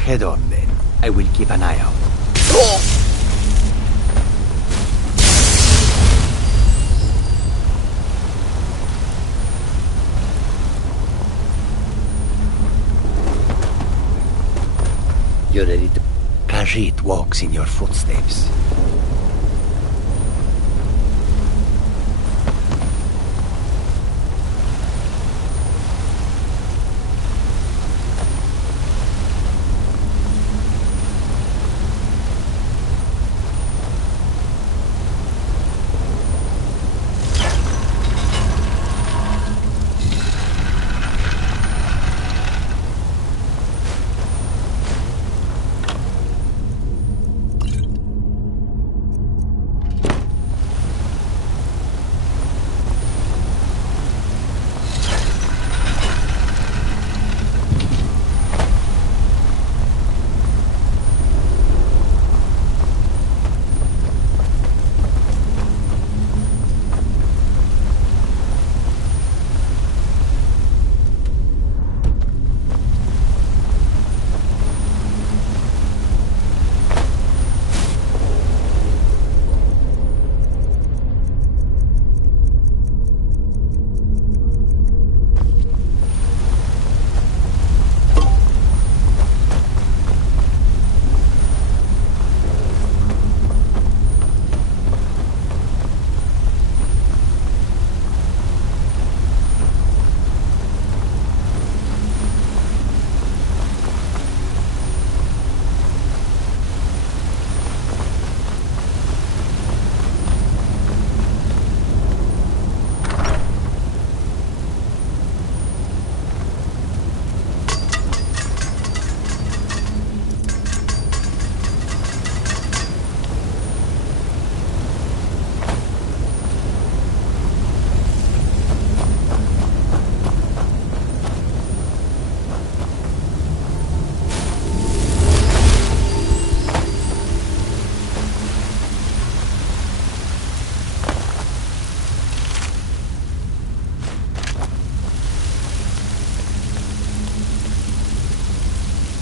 Head on then. I will keep an eye out. You're ready to... Khajiit walks in your footsteps.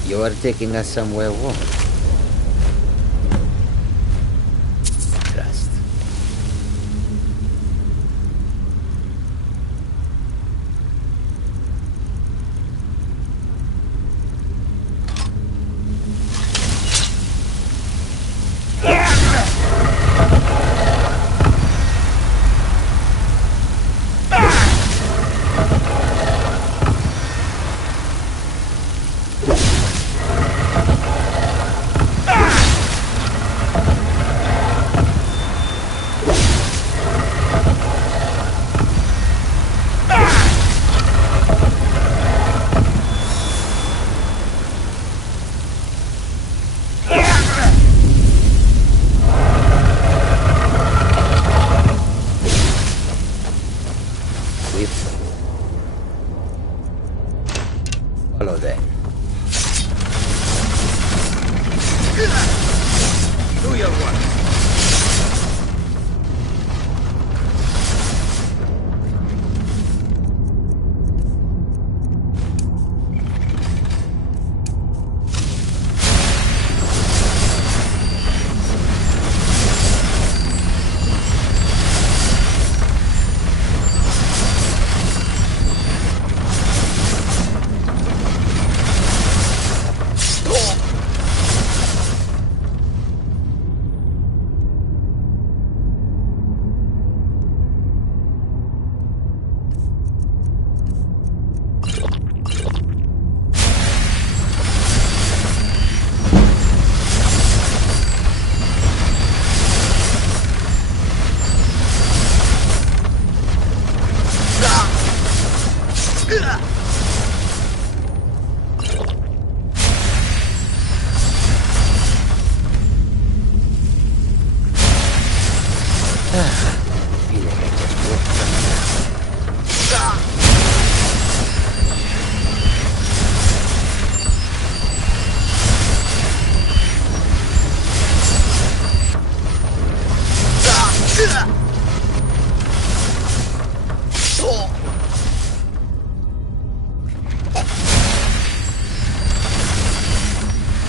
You are taking us somewhere warm. Trust. Follow them. Do your work.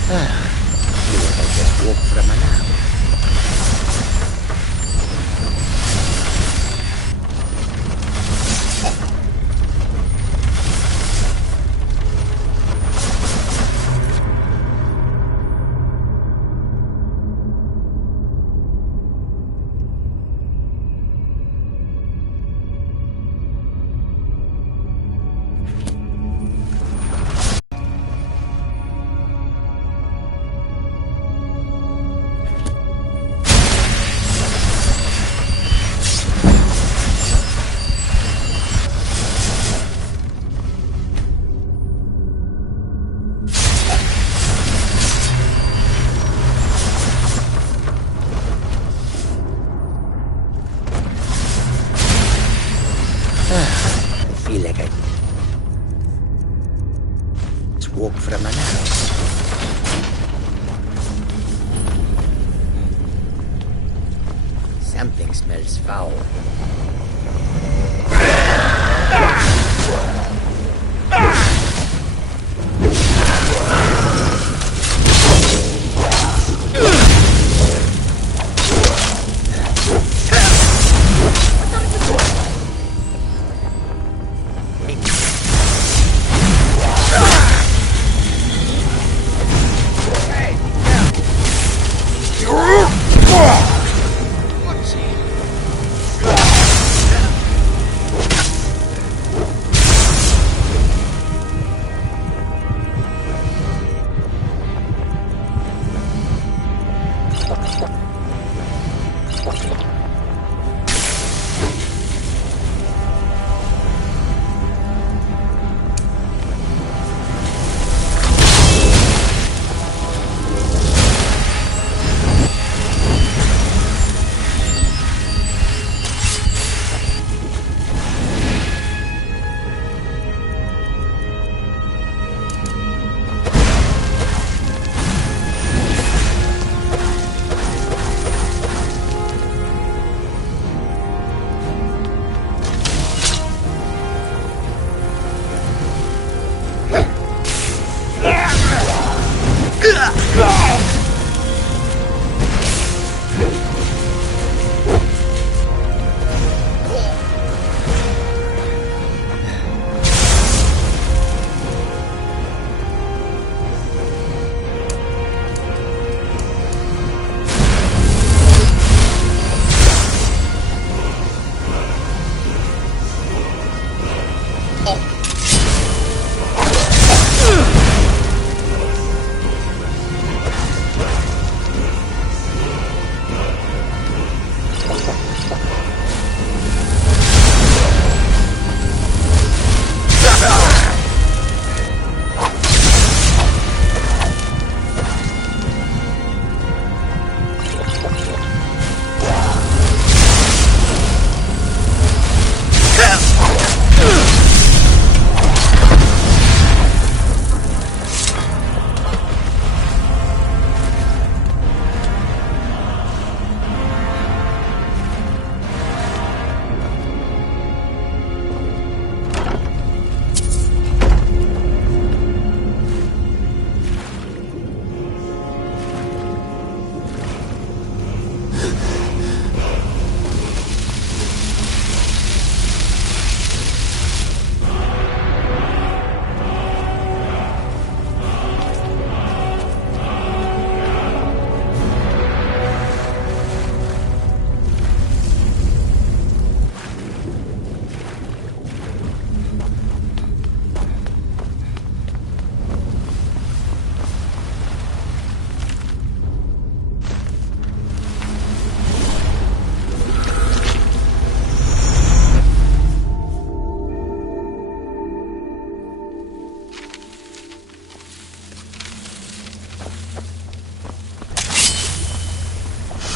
You will just walk from an hour. Walk from an house. Something smells foul.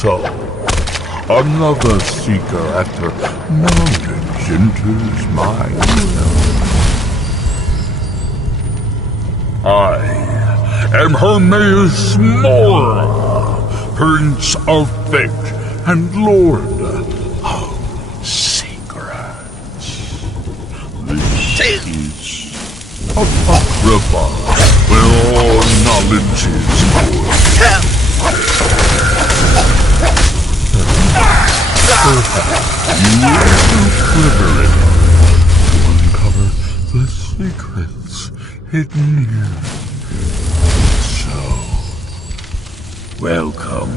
So, another seeker after knowledge enters my realm. I am Hermaeus Mora, Prince of Fate and Lord of Secrets. This is Apocrypha, where all knowledge silence is good. Perhaps you are clever enough to uncover the secrets hidden here. So, welcome.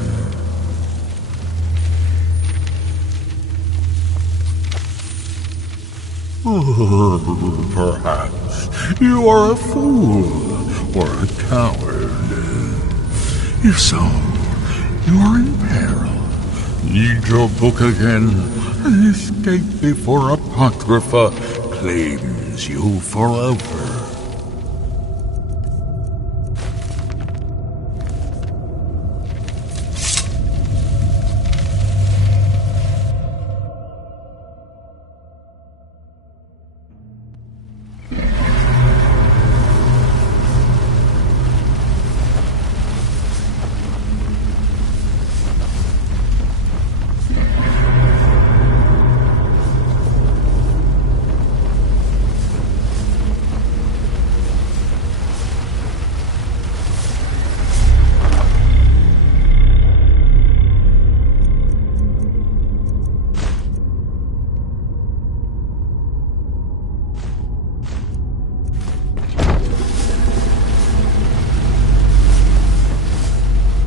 Perhaps you are a fool or a coward. If so, you are in peril. Read your book again and escape before Apocrypha claims you forever.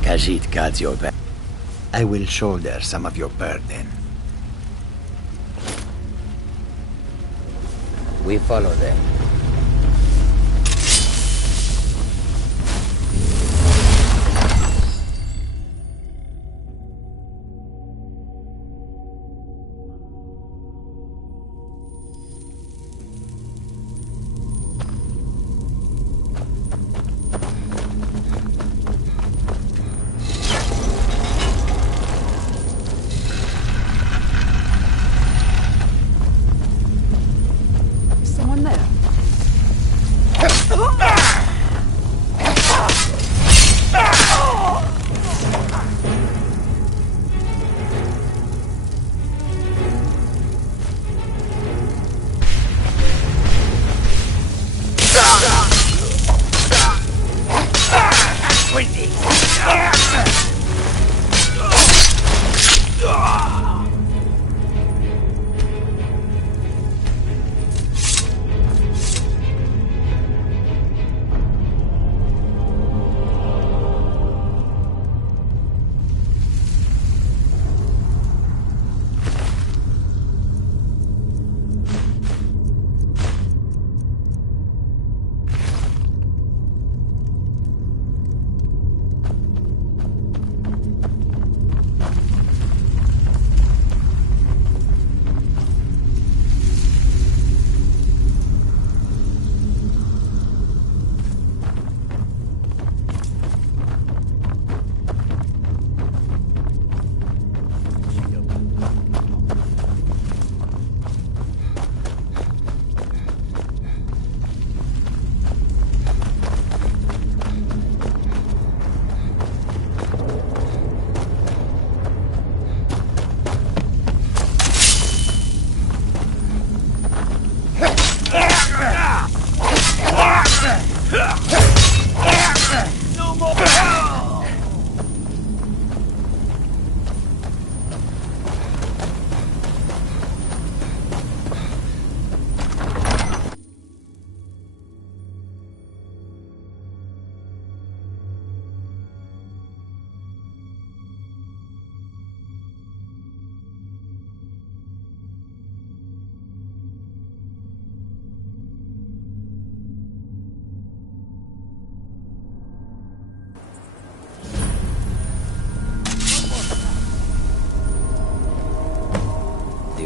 Khajiit guards your back. I will shoulder some of your burden. We follow them.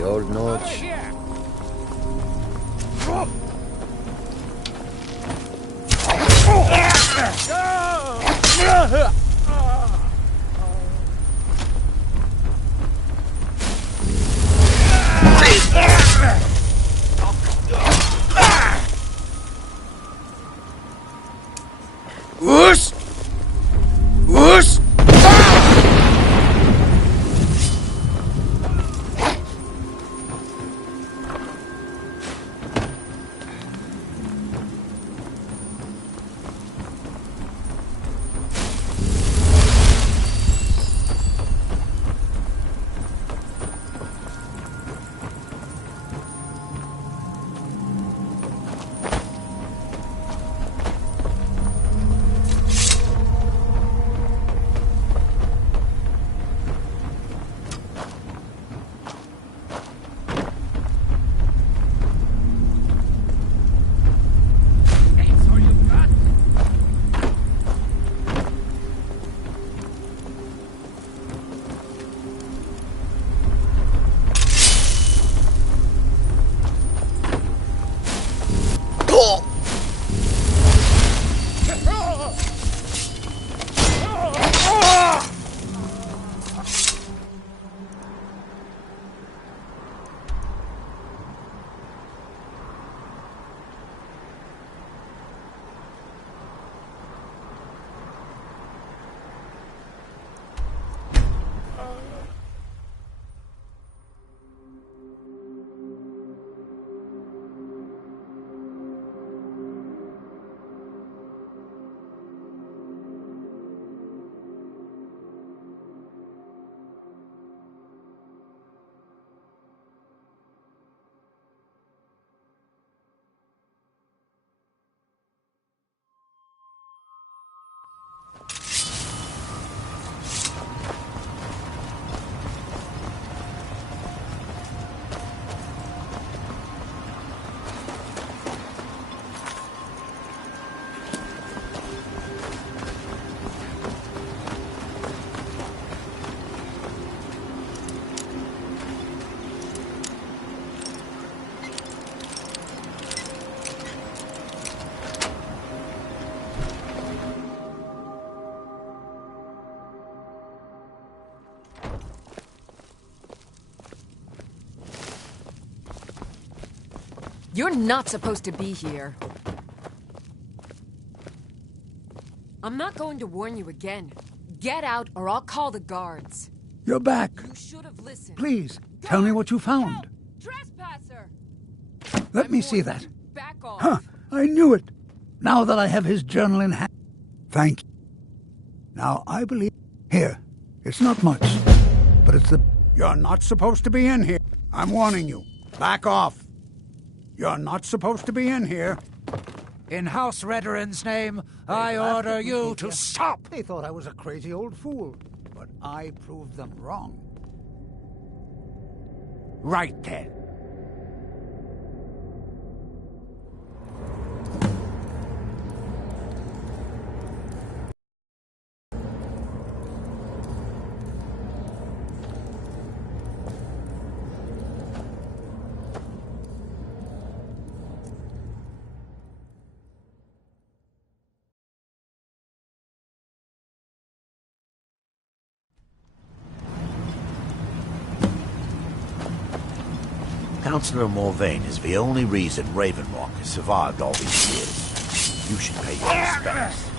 Old Norch. Whoosh! Whoosh! You're not supposed to be here. I'm not going to warn you again. Get out or I'll call the guards. You're back. You should have listened. Please, tell me what you found. Trespasser! Let me see that. Back off. Huh, I knew it. Now that I have his journal in hand. Thank you. Now, I believe... Here, it's not much, but it's the... You're not supposed to be in here. I'm warning you. Back off. You're not supposed to be in here. In House Redoran's name, I order you to stop! They thought I was a crazy old fool, but I proved them wrong. Right then. Councillor Morvain is the only reason Raven Rock has survived all these years. You should pay your respects.